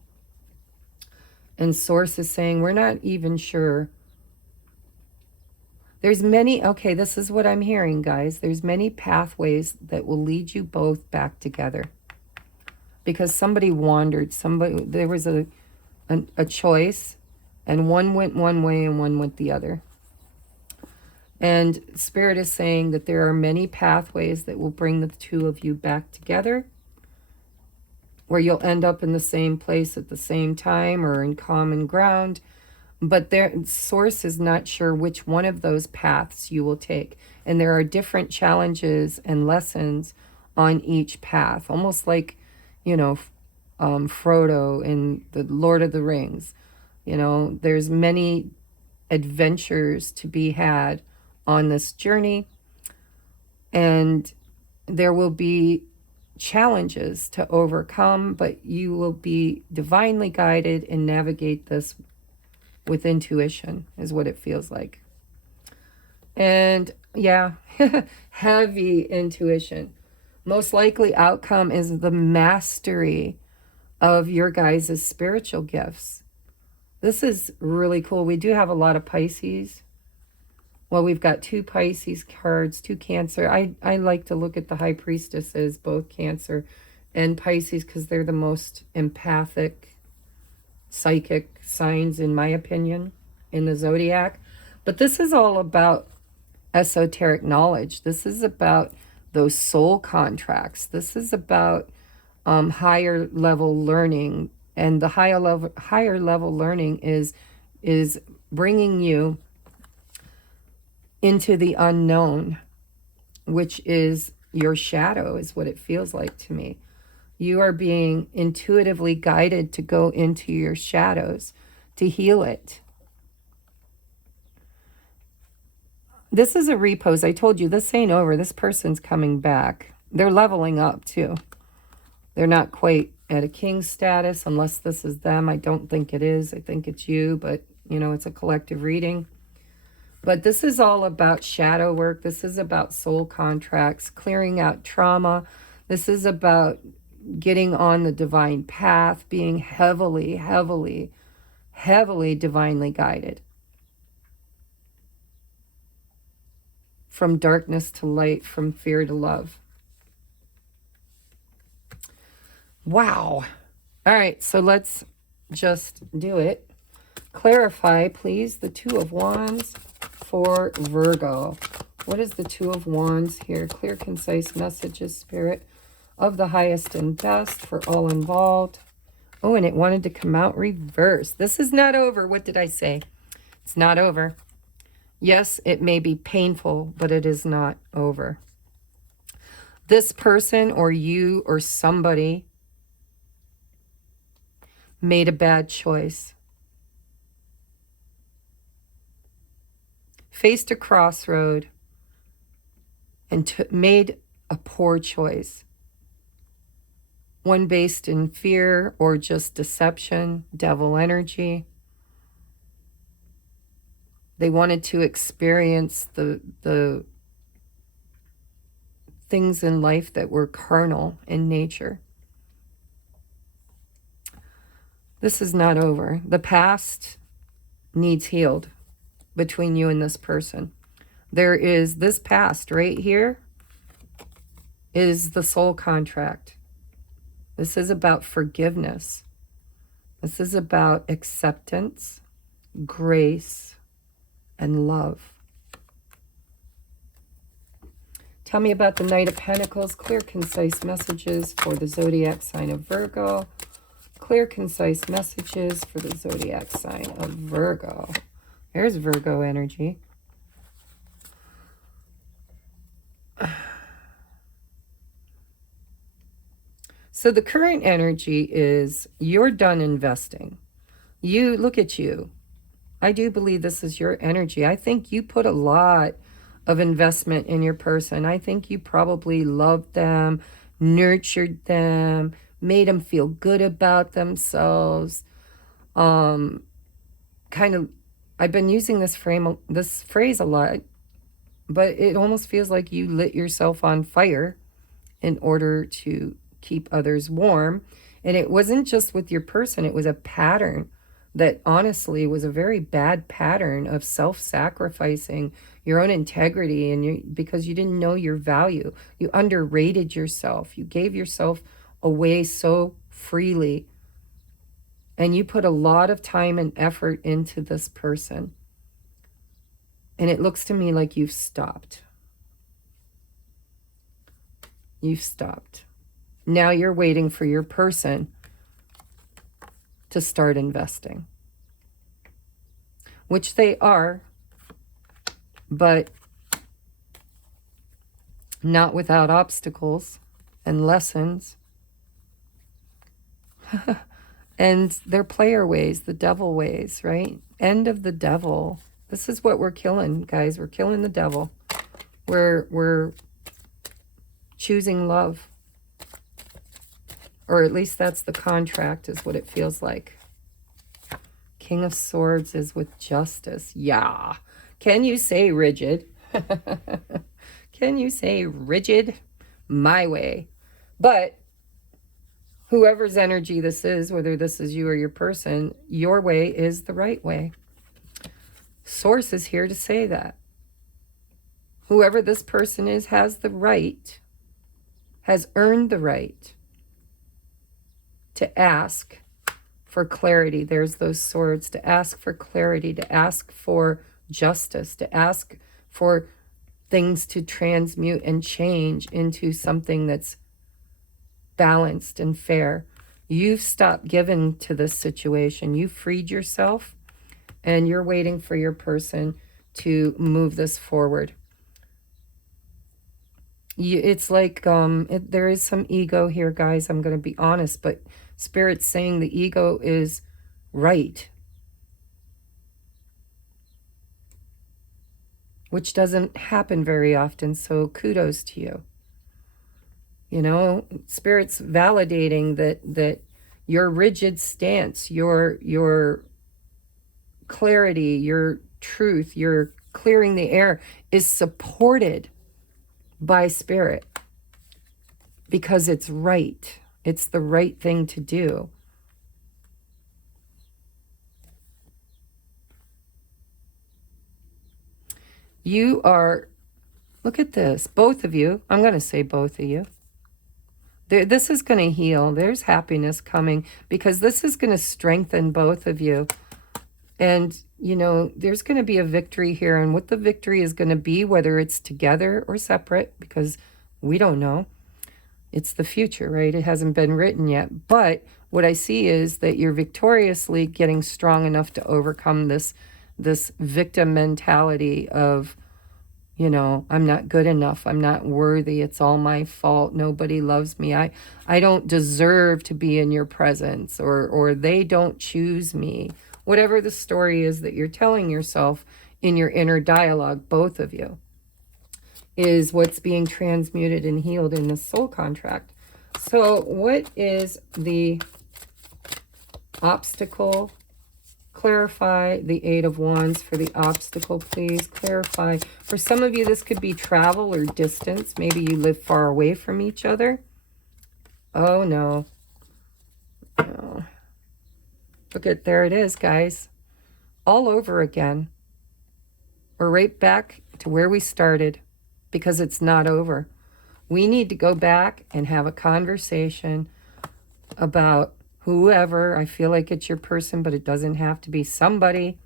And Source is saying, we're not even sure. There's many, okay, this is what I'm hearing, guys. There's many pathways that will lead you both back together. Because somebody wandered, there was a choice, and one went one way and one went the other. And Spirit is saying that there are many pathways that will bring the two of you back together, where you'll end up in the same place at the same time or in common ground. But Source is not sure which one of those paths you will take. And there are different challenges and lessons on each path. Almost like, Frodo in the Lord of the Rings. There's many adventures to be had on this journey. And there will be challenges to overcome, but you will be divinely guided and navigate this with intuition, is what it feels like. And yeah, heavy intuition. Most likely outcome is the mastery of your guys' spiritual gifts. This is really cool. We do have a lot of Pisces. Well, we've got 2 Pisces cards, 2 Cancer. I like to look at the High Priestesses, both Cancer and Pisces, because they're the most empathic, psychic signs, in my opinion, in the zodiac. But this is all about esoteric knowledge. This is about those soul contracts. This is about higher level learning. And the higher level learning is bringing you into the unknown, which is your shadow, is what it feels like to me. You are being intuitively guided to go into your shadows, to heal it. This is a repose. I told you, this ain't over. This person's coming back. They're leveling up too. They're not quite at a king status unless this is them. I don't think it is. I think it's you, but it's a collective reading. But this is all about shadow work. This is about soul contracts, clearing out trauma. This is about getting on the divine path, being heavily, heavily, heavily divinely guided. From darkness to light, from fear to love. Wow. All right, so let's just do it. Clarify, please, the Two of Wands for Virgo. What is the Two of Wands here? Clear, concise messages, Spirit, of the highest and best for all involved. Oh, and it wanted to come out reverse. This is not over. What did I say? It's not over. Yes, it may be painful, but it is not over. This person or you or somebody made a bad choice. Faced a crossroad and made a poor choice. One based in fear or just deception, devil energy. They wanted to experience the things in life that were carnal in nature. This is not over. The past needs healed between you and this person. There is this past right here is the soul contract. This is about forgiveness. This is about acceptance, grace, and love. Tell me about the Knight of Pentacles. Clear, concise messages for the zodiac sign of Virgo. Clear, concise messages for the zodiac sign of Virgo. There's Virgo energy. So the current energy is you're done investing. You, look at you. I do believe this is your energy. I think you put a lot of investment in your person. I think you probably loved them, nurtured them, made them feel good about themselves. Kind of, I've been using this phrase a lot, but it almost feels like you lit yourself on fire in order to keep others warm. And it wasn't just with your person, it was a pattern that honestly was a very bad pattern of self-sacrificing your own integrity, and because you didn't know your value. You underrated yourself. You gave yourself away so freely. And you put a lot of time and effort into this person. And it looks to me like you've stopped. You've stopped. Now you're waiting for your person to start investing, which they are, but not without obstacles and lessons. And their player ways, the devil ways, right? End of the devil. This is what we're killing, guys. We're killing the devil. We're choosing love. Or at least that's the contract, is what it feels like. King of Swords is with justice. Yeah. Can you say rigid? Can you say rigid? My way. But whoever's energy this is, whether this is you or your person, your way is the right way. Source is here to say that. Whoever this person is has the right, has earned the right to ask for clarity. There's those swords. To ask for clarity, to ask for justice, to ask for things to transmute and change into something that's balanced and fair. You've stopped giving to this situation. You freed yourself, and you're waiting for your person to move this forward. It's like there is some ego here, guys. I'm going to be honest, but Spirit's saying the ego is right, which doesn't happen very often, so kudos to you. You know, Spirit's validating that your rigid stance, your clarity, your truth, your clearing the air is supported by Spirit because it's right. It's the right thing to do. You are, look at this, both of you, I'm going to say both of you. This is going to heal. There's happiness coming because this is going to strengthen both of you. And, you know, there's going to be a victory here. And what the victory is going to be, whether it's together or separate, because we don't know. It's the future, right? It hasn't been written yet. But what I see is that you're victoriously getting strong enough to overcome this victim mentality of, you know, I'm not good enough. I'm not worthy. It's all my fault. Nobody loves me. I don't deserve to be in your presence, or they don't choose me. Whatever the story is that you're telling yourself in your inner dialogue, both of you, is what's being transmuted and healed in this soul contract. So what is the obstacle? Clarify the Eight of Wands for the obstacle, please. Clarify. For some of you, this could be travel or distance. Maybe you live far away from each other. Oh, no. No. Look at, there it is, guys. All over again. We're right back to where we started because it's not over. We need to go back and have a conversation about whoever, I feel like it's your person, but it doesn't have to be, somebody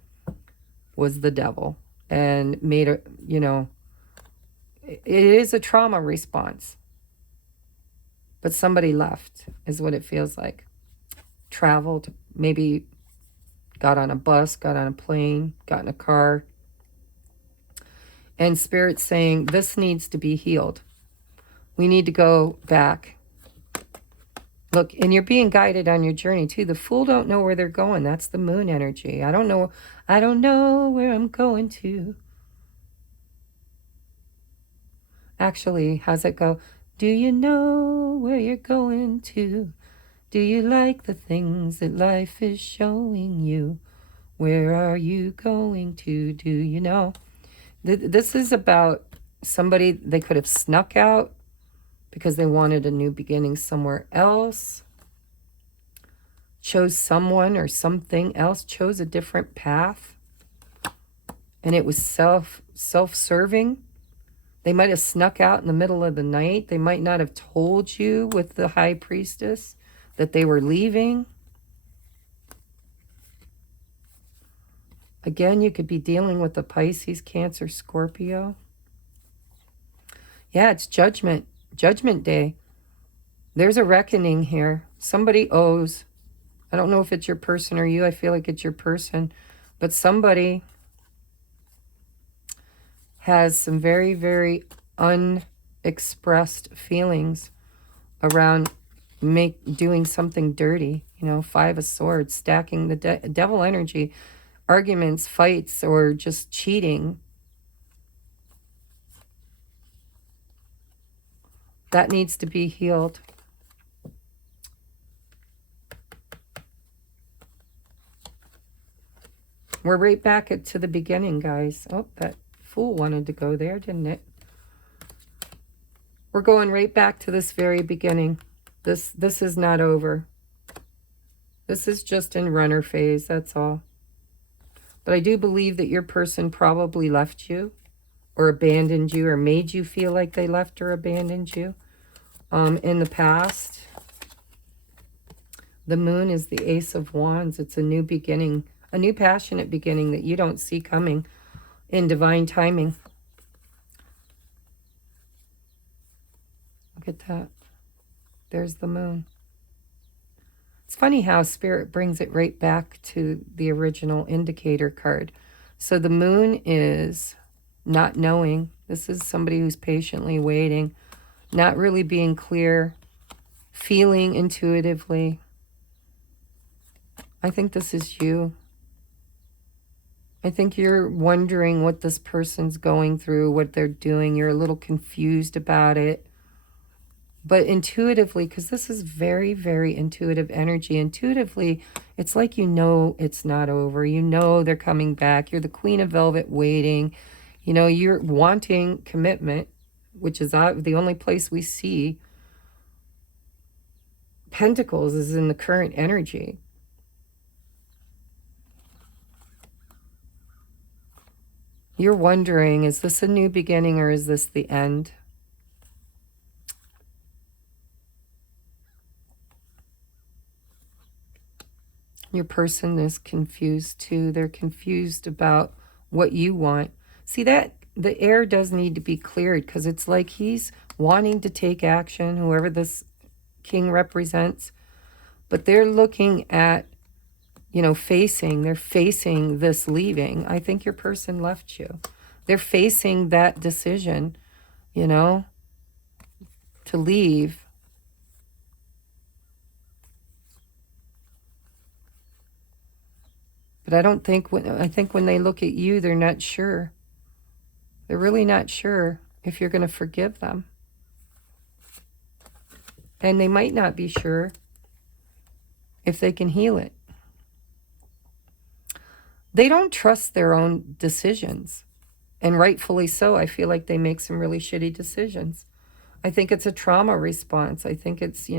was the devil and made a, you know, it is a trauma response. But somebody left is what it feels like. Traveled, maybe got on a bus, got on a plane, got in a car. And Spirit's saying, this needs to be healed. We need to go back. Look, and you're being guided on your journey too. The Fool don't know where they're going. That's the Moon energy. I don't know where I'm going to. Actually, how's it go? Do you know where you're going to? Do you like the things that life is showing you? Where are you going to? Do you know? This is about somebody, they could have snuck out because they wanted a new beginning somewhere else, chose someone or something else, chose a different path, and it was self-serving. They might have snuck out in the middle of the night. They might not have told you with the High Priestess that they were leaving. Again, you could be dealing with the Pisces, Cancer, Scorpio. Yeah, it's judgment day. There's a reckoning here. Somebody owes. I don't know if it's your person or you. I feel like it's your person. But somebody has some very, very unexpressed feelings around doing something dirty. You know, Five of Swords, stacking the devil energy, arguments, fights, or just cheating. That needs to be healed. We're right back to the beginning, guys. Oh, that Fool wanted to go there, didn't it? We're going right back to this very beginning. This is not over. This is just in runner phase, that's all. But I do believe that your person probably left you or abandoned you or made you feel like they left or abandoned you in the past. The Moon is the Ace of Wands. It's a new beginning, a new passionate beginning that you don't see coming in divine timing. Look at that. There's the Moon. It's funny how Spirit brings it right back to the original indicator card. So the Moon is not knowing. This is somebody who's patiently waiting, not really being clear, feeling intuitively. I think this is you. I think you're wondering what this person's going through, what they're doing. You're a little confused about it. But intuitively, because this is very, very intuitive energy, intuitively, it's like you know it's not over. You know they're coming back. You're the Queen of Velvet waiting. You know, you're wanting commitment, which is the only place we see Pentacles is in the current energy. You're wondering, is this a new beginning or is this the end? Your person is confused too. They're confused about what you want. See that the air does need to be cleared because it's like he's wanting to take action, whoever this king represents. But they're looking at, they're facing this leaving. I think your person left you. They're facing that decision, to leave. But I think when they look at you, they're not sure. They're really not sure if you're going to forgive them. And they might not be sure if they can heal it. They don't trust their own decisions. And rightfully so. I feel like they make some really shitty decisions. I think it's a trauma response. I think it's,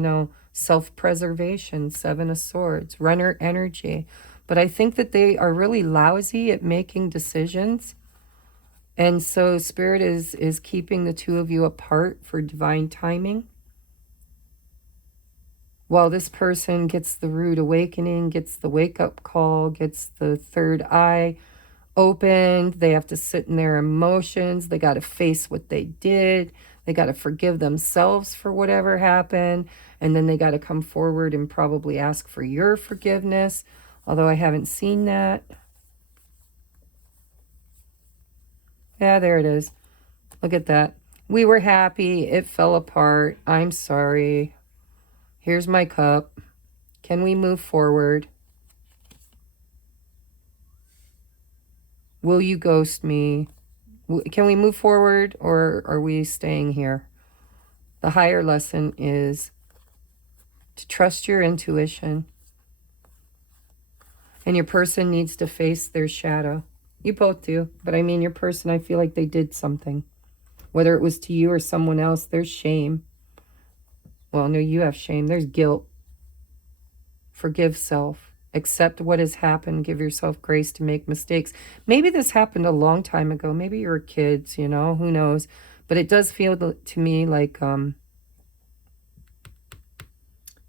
self-preservation, Seven of Swords, runner energy. But I think that they are really lousy at making decisions. And so Spirit is keeping the two of you apart for divine timing. While this person gets the rude awakening, gets the wake-up call, gets the third eye opened, they have to sit in their emotions. They got to face what they did. They got to forgive themselves for whatever happened. And then they got to come forward and probably ask for your forgiveness. Although I haven't seen that. Yeah, there it is. Look at that. We were happy. It fell apart. I'm sorry. Here's my cup. Can we move forward? Will you ghost me? Can we move forward or are we staying here? The higher lesson is to trust your intuition. And your person needs to face their shadow. You both do. But I mean, your person, I feel like they did something. Whether it was to you or someone else, there's shame. Well, no, you have shame. There's guilt. Forgive self. Accept what has happened. Give yourself grace to make mistakes. Maybe this happened a long time ago. Maybe you were kids, who knows. But it does feel to me like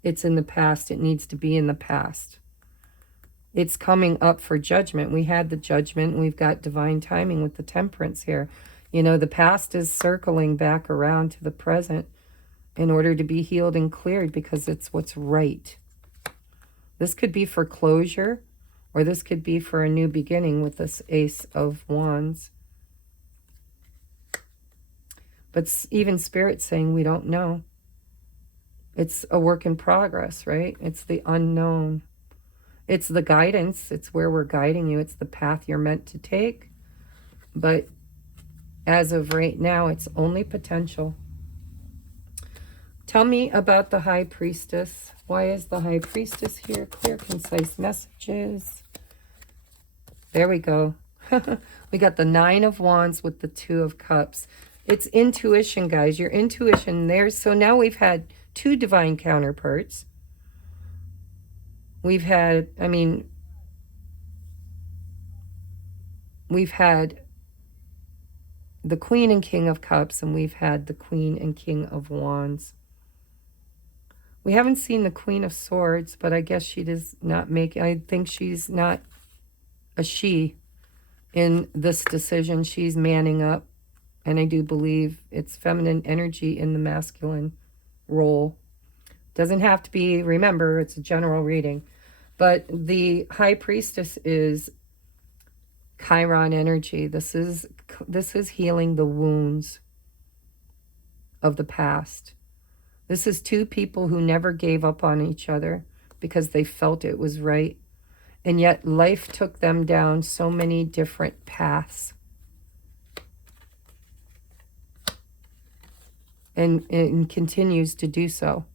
it's in the past. It needs to be in the past. It's coming up for judgment. We had the judgment. We've got divine timing with the temperance here. The past is circling back around to the present in order to be healed and cleared because it's what's right. This could be for closure, or this could be for a new beginning with this Ace of Wands. But even Spirit saying we don't know. It's a work in progress, right? It's the unknown. It's the guidance. It's where we're guiding you. It's the path you're meant to take. But as of right now, it's only potential. Tell me about the High Priestess. Why is the High Priestess here? Clear, concise messages. There we go. We got the Nine of Wands with the Two of Cups. It's intuition, guys. Your intuition there. So now we've had two divine counterparts. We've had, we've had the Queen and King of Cups, and we've had the Queen and King of Wands. We haven't seen the Queen of Swords, but I guess she does not make, I think she's not a she in this decision. She's manning up, and I do believe it's feminine energy in the masculine role. Doesn't have to be, remember, it's a general reading. But the High Priestess is Chiron energy. This is healing the wounds of the past. This is two people who never gave up on each other because they felt it was right. And yet life took them down so many different paths. And continues to do so.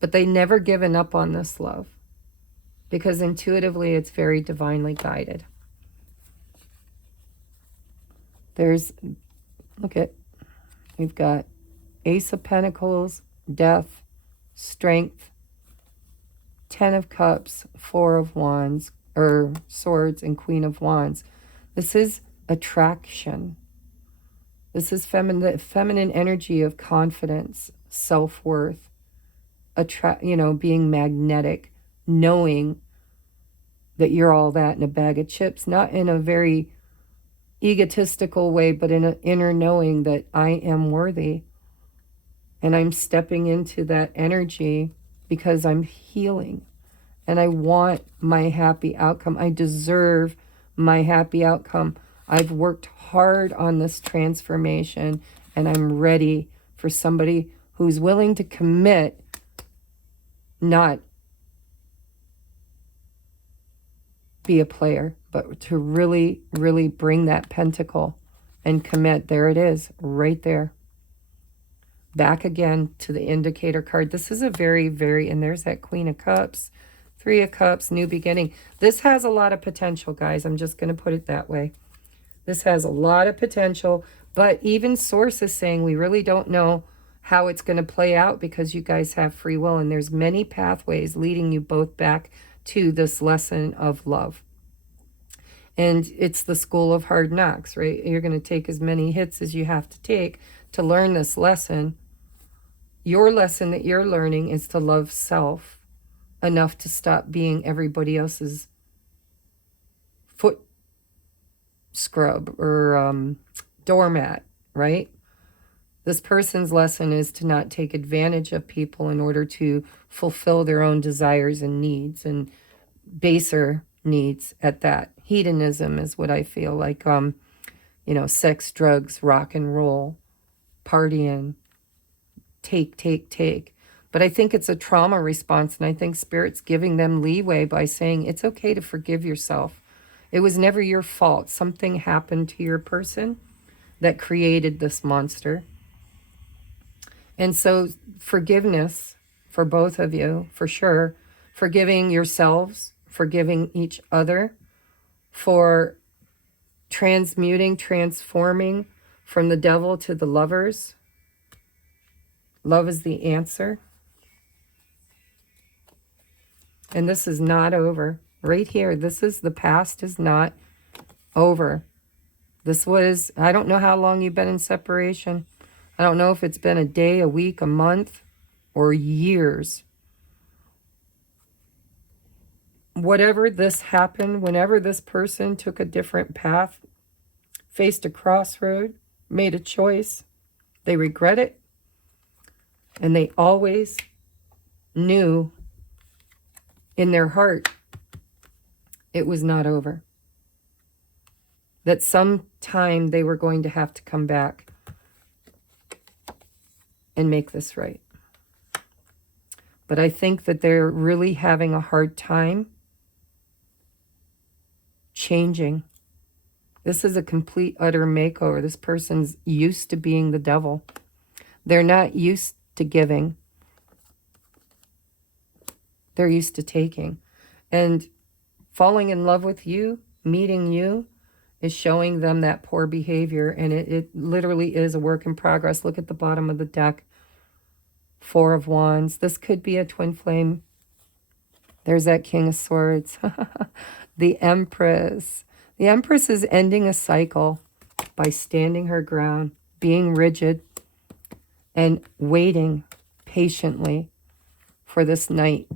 But they never given up on this love because intuitively it's very divinely guided. We've got Ace of Pentacles, Death, Strength, Ten of Cups, Four of Wands, or Swords, and Queen of Wands. This is attraction. This is feminine energy of confidence, self-worth, being magnetic, knowing that you're all that in a bag of chips, not in a very egotistical way, but in an inner knowing that I am worthy. And I'm stepping into that energy because I'm healing. And I want my happy outcome. I deserve my happy outcome. I've worked hard on this transformation, and I'm ready for somebody who's willing to commit, not be a player, but to really, really bring that pentacle and commit. There it is, right there. Back again to the indicator card. This is a very, very, and there's that Queen of Cups, Three of Cups, new beginning. This has a lot of potential, guys. I'm just going to put it that way. This has a lot of potential, but even Source is saying we really don't know how it's going to play out because you guys have free will, and there's many pathways leading you both back to this lesson of love. And it's the school of hard knocks, right? You're going to take as many hits as you have to take to learn this lesson. Your lesson that you're learning is to love self enough to stop being everybody else's foot scrub or doormat, right? This person's lesson is to not take advantage of people in order to fulfill their own desires and needs, and baser needs at that. Hedonism is what I feel like, sex, drugs, rock and roll, partying, take. But I think it's a trauma response, and I think Spirit's giving them leeway by saying it's okay to forgive yourself. It was never your fault. Something happened to your person that created this monster. And so forgiveness for both of you, for sure. Forgiving yourselves, forgiving each other, for transmuting, transforming from the devil to the lovers. Love is the answer. And this is not over. Right here, this is the past is not over. This was, I don't know how long you've been in separation. I don't know if it's been a day, a week, a month, or years. Whatever this happened, whenever this person took a different path, faced a crossroad, made a choice, they regret it, and they always knew in their heart it was not over. That sometime they were going to have to come back and make this right. But I think that they're really having a hard time changing. This is a complete, utter makeover. This person's used to being the devil. They're not used to giving. They're used to taking. And falling in love with you, meeting you, is showing them that poor behavior. And it literally is a work in progress. Look at the bottom of the deck. Four of Wands. This could be a twin flame. There's that King of Swords. The Empress. The Empress is ending a cycle by standing her ground, being rigid, and waiting patiently for this knight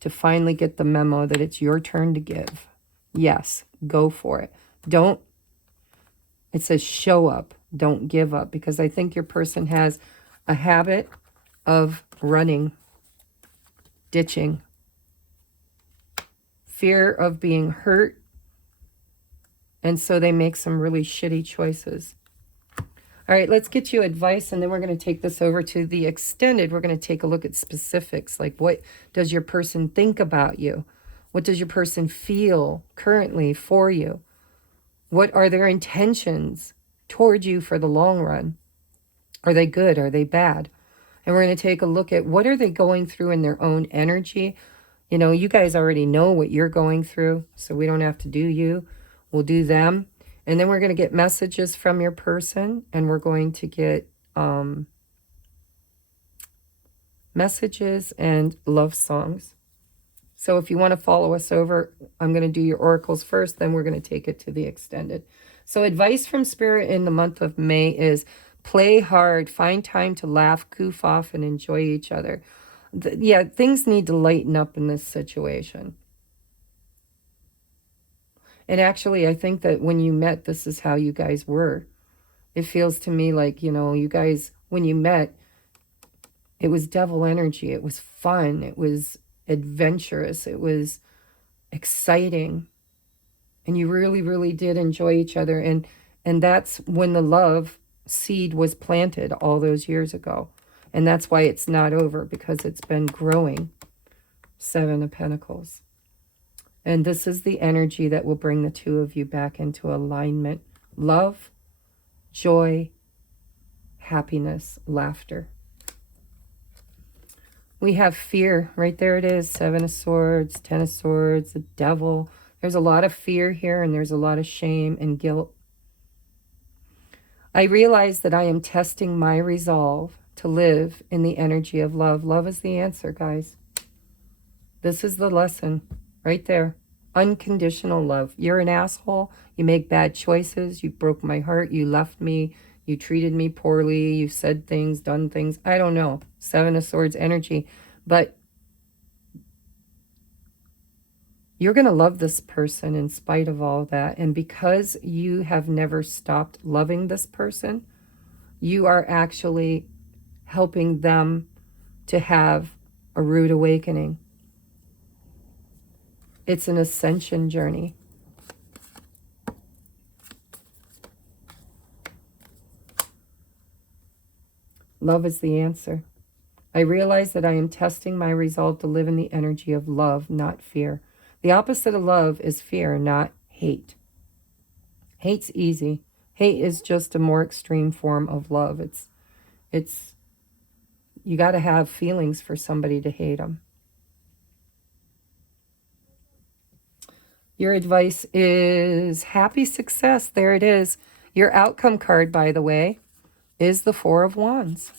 to finally get the memo that it's your turn to give. Yes, go for it. It says show up, don't give up, because I think your person has a habit of running, ditching, fear of being hurt, and so they make some really shitty choices. All right, let's get you advice, and then we're going to take this over to the extended. We're going to take a look at specifics, like what does your person think about you? What does your person feel currently for you? What are their intentions toward you for the long run? Are they good? Are they bad? And we're going to take a look at what are they going through in their own energy. You know, you guys already know what you're going through, so we don't have to do you. We'll do them. And then we're going to get messages from your person, and we're going to get messages and love songs. So if you want to follow us over, I'm going to do your oracles first, then we're going to take it to the extended. So advice from Spirit in the month of May is play hard, find time to laugh, goof off, and enjoy each other. Yeah, things need to lighten up in this situation. And actually, I think that when you met, this is how you guys were. It feels to me like, you guys, when you met, it was devil energy. It was fun. It was adventurous. It was exciting. And you really, really did enjoy each other. And that's when the love seed was planted all those years ago. And that's why it's not over, because it's been growing. Seven of Pentacles. And this is the energy that will bring the two of you back into alignment. Love, joy, happiness, laughter. We have fear. Right there it is. Seven of Swords, Ten of Swords, the Devil. There's a lot of fear here, and there's a lot of shame and guilt. I realize that I am testing my resolve to live in the energy of love. Love is the answer, guys. This is the lesson right there. Unconditional love. You're an asshole. You make bad choices. You broke my heart. You left me. You treated me poorly. You've said things, done things. I don't know. Seven of Swords energy. But you're going to love this person in spite of all that. And because you have never stopped loving this person, you are actually helping them to have a rude awakening. It's an ascension journey. Love is the answer. I realize that I am testing my resolve to live in the energy of love, not fear. The opposite of love is fear, not hate. Hate's easy. Hate is just a more extreme form of love. It's you got to have feelings for somebody to hate them. Your advice is happy success. There it is. Your outcome card, by the way, is the Four of Wands.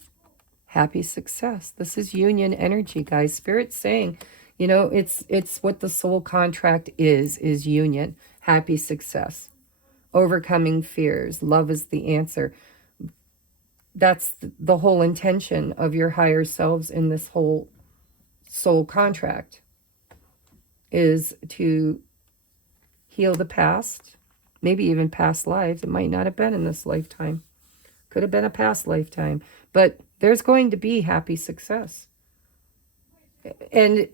Happy success. This is union energy, guys. Spirit's saying, it's what the soul contract is union. Happy success. Overcoming fears. Love is the answer. That's the whole intention of your higher selves in this whole soul contract, is to heal the past, maybe even past lives. It might not have been in this lifetime. Could have been a past lifetime. But there's going to be happy success. And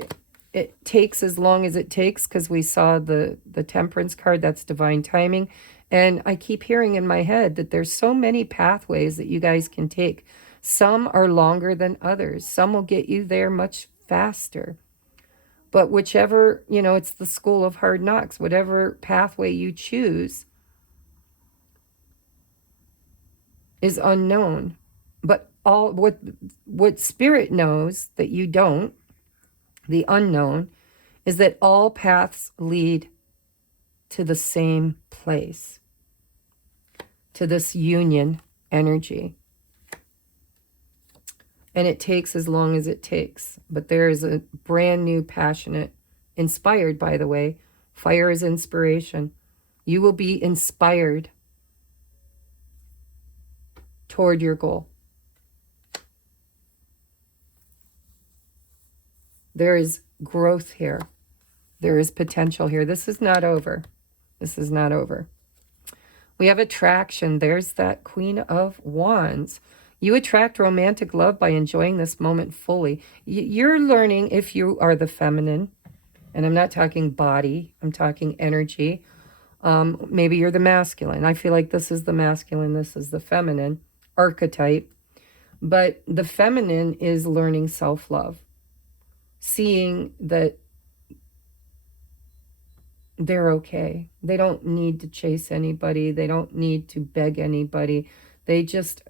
it takes as long as it takes, because we saw the Temperance card. That's divine timing. And I keep hearing in my head that there's so many pathways that you guys can take. Some are longer than others. Some will get you there much faster. But whichever, it's the school of hard knocks. Whatever pathway you choose is unknown. But all what Spirit knows that you don't, the unknown, is that all paths lead to the same place, to this union energy. And it takes as long as it takes. But there is a brand new, passionate, inspired, by the way. Fire is inspiration. You will be inspired toward your goal. There is growth here. There is potential here. This is not over. This is not over. We have attraction. There's that Queen of Wands. You attract romantic love by enjoying this moment fully. You're learning, if you are the feminine, and I'm not talking body, I'm talking energy. Maybe you're the masculine. I feel like this is the masculine, this is the feminine archetype. But the feminine is learning self-love. Seeing that they're okay. They don't need to chase anybody. They don't need to beg anybody. They just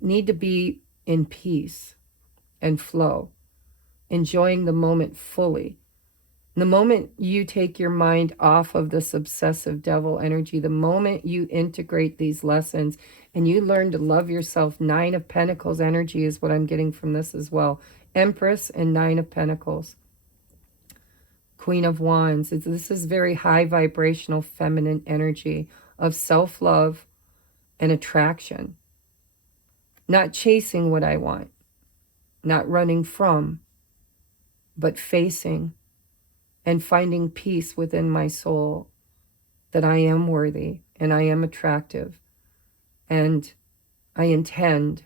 need to be in peace and flow, enjoying the moment fully. The moment you take your mind off of this obsessive devil energy, the moment you integrate these lessons and you learn to love yourself, Nine of Pentacles energy is what I'm getting from this as well. Empress and Nine of Pentacles. Queen of Wands. This is very high vibrational feminine energy of self-love and attraction. Not chasing what I want. Not running from. but facing and finding peace within my soul that I am worthy and I am attractive, and I intend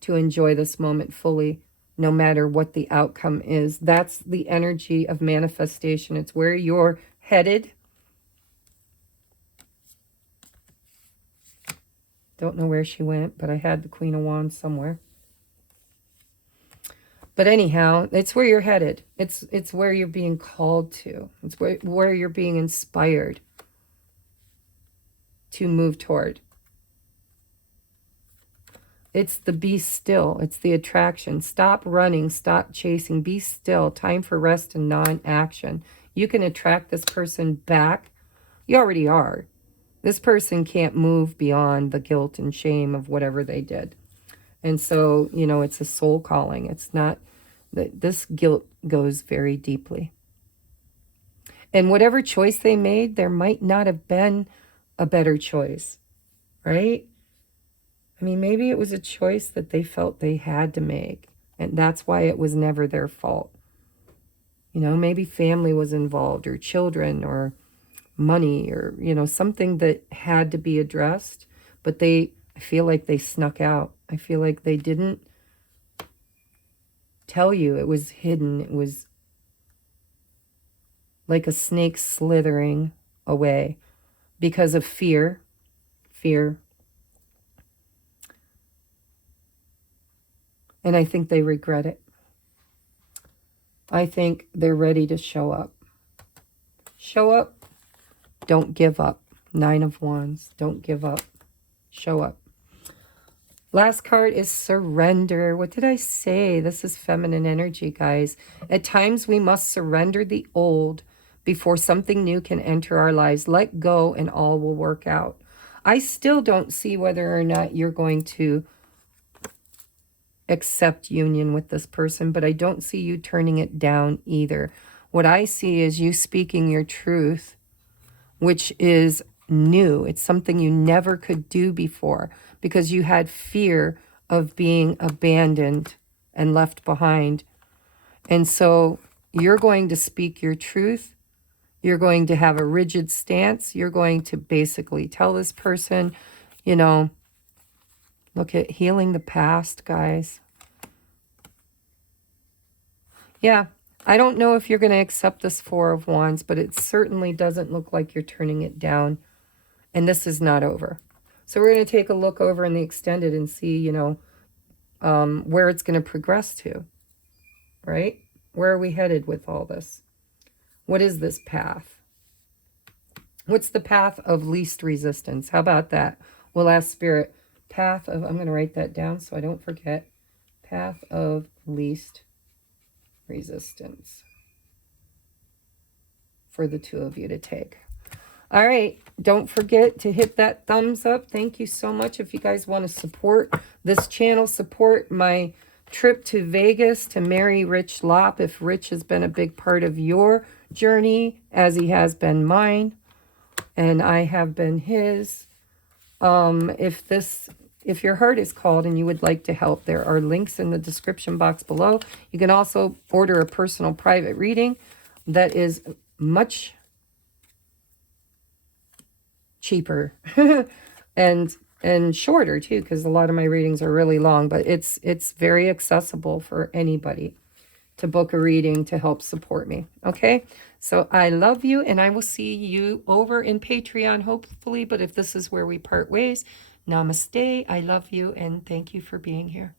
to enjoy this moment fully, no matter what the outcome is. That's the energy of manifestation. It's where you're headed. Don't know where she went, but I had the Queen of Wands somewhere. But anyhow, it's where you're headed. It's where you're being called to. It's where you're being inspired to move toward. It's the be still. It's the attraction. Stop running. Stop chasing. Be still. Time for rest and non-action. You can attract this person back. You already are. This person can't move beyond the guilt and shame of whatever they did. And so, you know, it's a soul calling. It's not that this guilt goes very deeply. And whatever choice they made, there might not have been a better choice, right? I mean, maybe it was a choice that they felt they had to make, and that's why it was never their fault. You know, maybe family was involved, or children, or money, or, you know, something that had to be addressed, but I feel like they snuck out. I feel like they didn't tell you. It was hidden. It was like a snake slithering away because of fear. And I think they regret it. I think they're ready to show up. Show up. Don't give up. 9 of Wands. Don't give up. Show up. Last card is surrender. What did I say? This is feminine energy, guys. At times we must surrender the old before something new can enter our lives. Let go and all will work out. I still don't see whether or not you're going to accept union with this person, but I don't see you turning it down either. What I see is you speaking your truth, which is new. It's something you never could do before because you had fear of being abandoned and left behind. And so you're going to speak your truth. You're going to have a rigid stance. You're going to basically tell this person, you know, look at healing the past, guys. Yeah, I don't know if you're going to accept this 4 of Wands, but it certainly doesn't look like you're turning it down. And this is not over. So we're going to take a look over in the extended and see, you know, where it's going to progress to, right? Where are we headed with all this? What is this path? What's the path of least resistance? How about that? We'll ask Spirit. Path of, I'm going to write that down so I don't forget. Path of least resistance for the 2 of you to take. All right, don't forget to hit that thumbs up. Thank you so much. If you guys want to support this channel, support my trip to Vegas to marry Rich Lopp. If Rich has been a big part of your journey, as he has been mine, and I have been his. If your heart is called and you would like to help, there are links in the description box below. You can also order a personal private reading that is much cheaper and shorter too, because a lot of my readings are really long, but it's very accessible for anybody to book a reading to help support me. Okay, so I love you, and I will see you over in Patreon hopefully, but if this is where we part ways, namaste. I love you, and thank you for being here.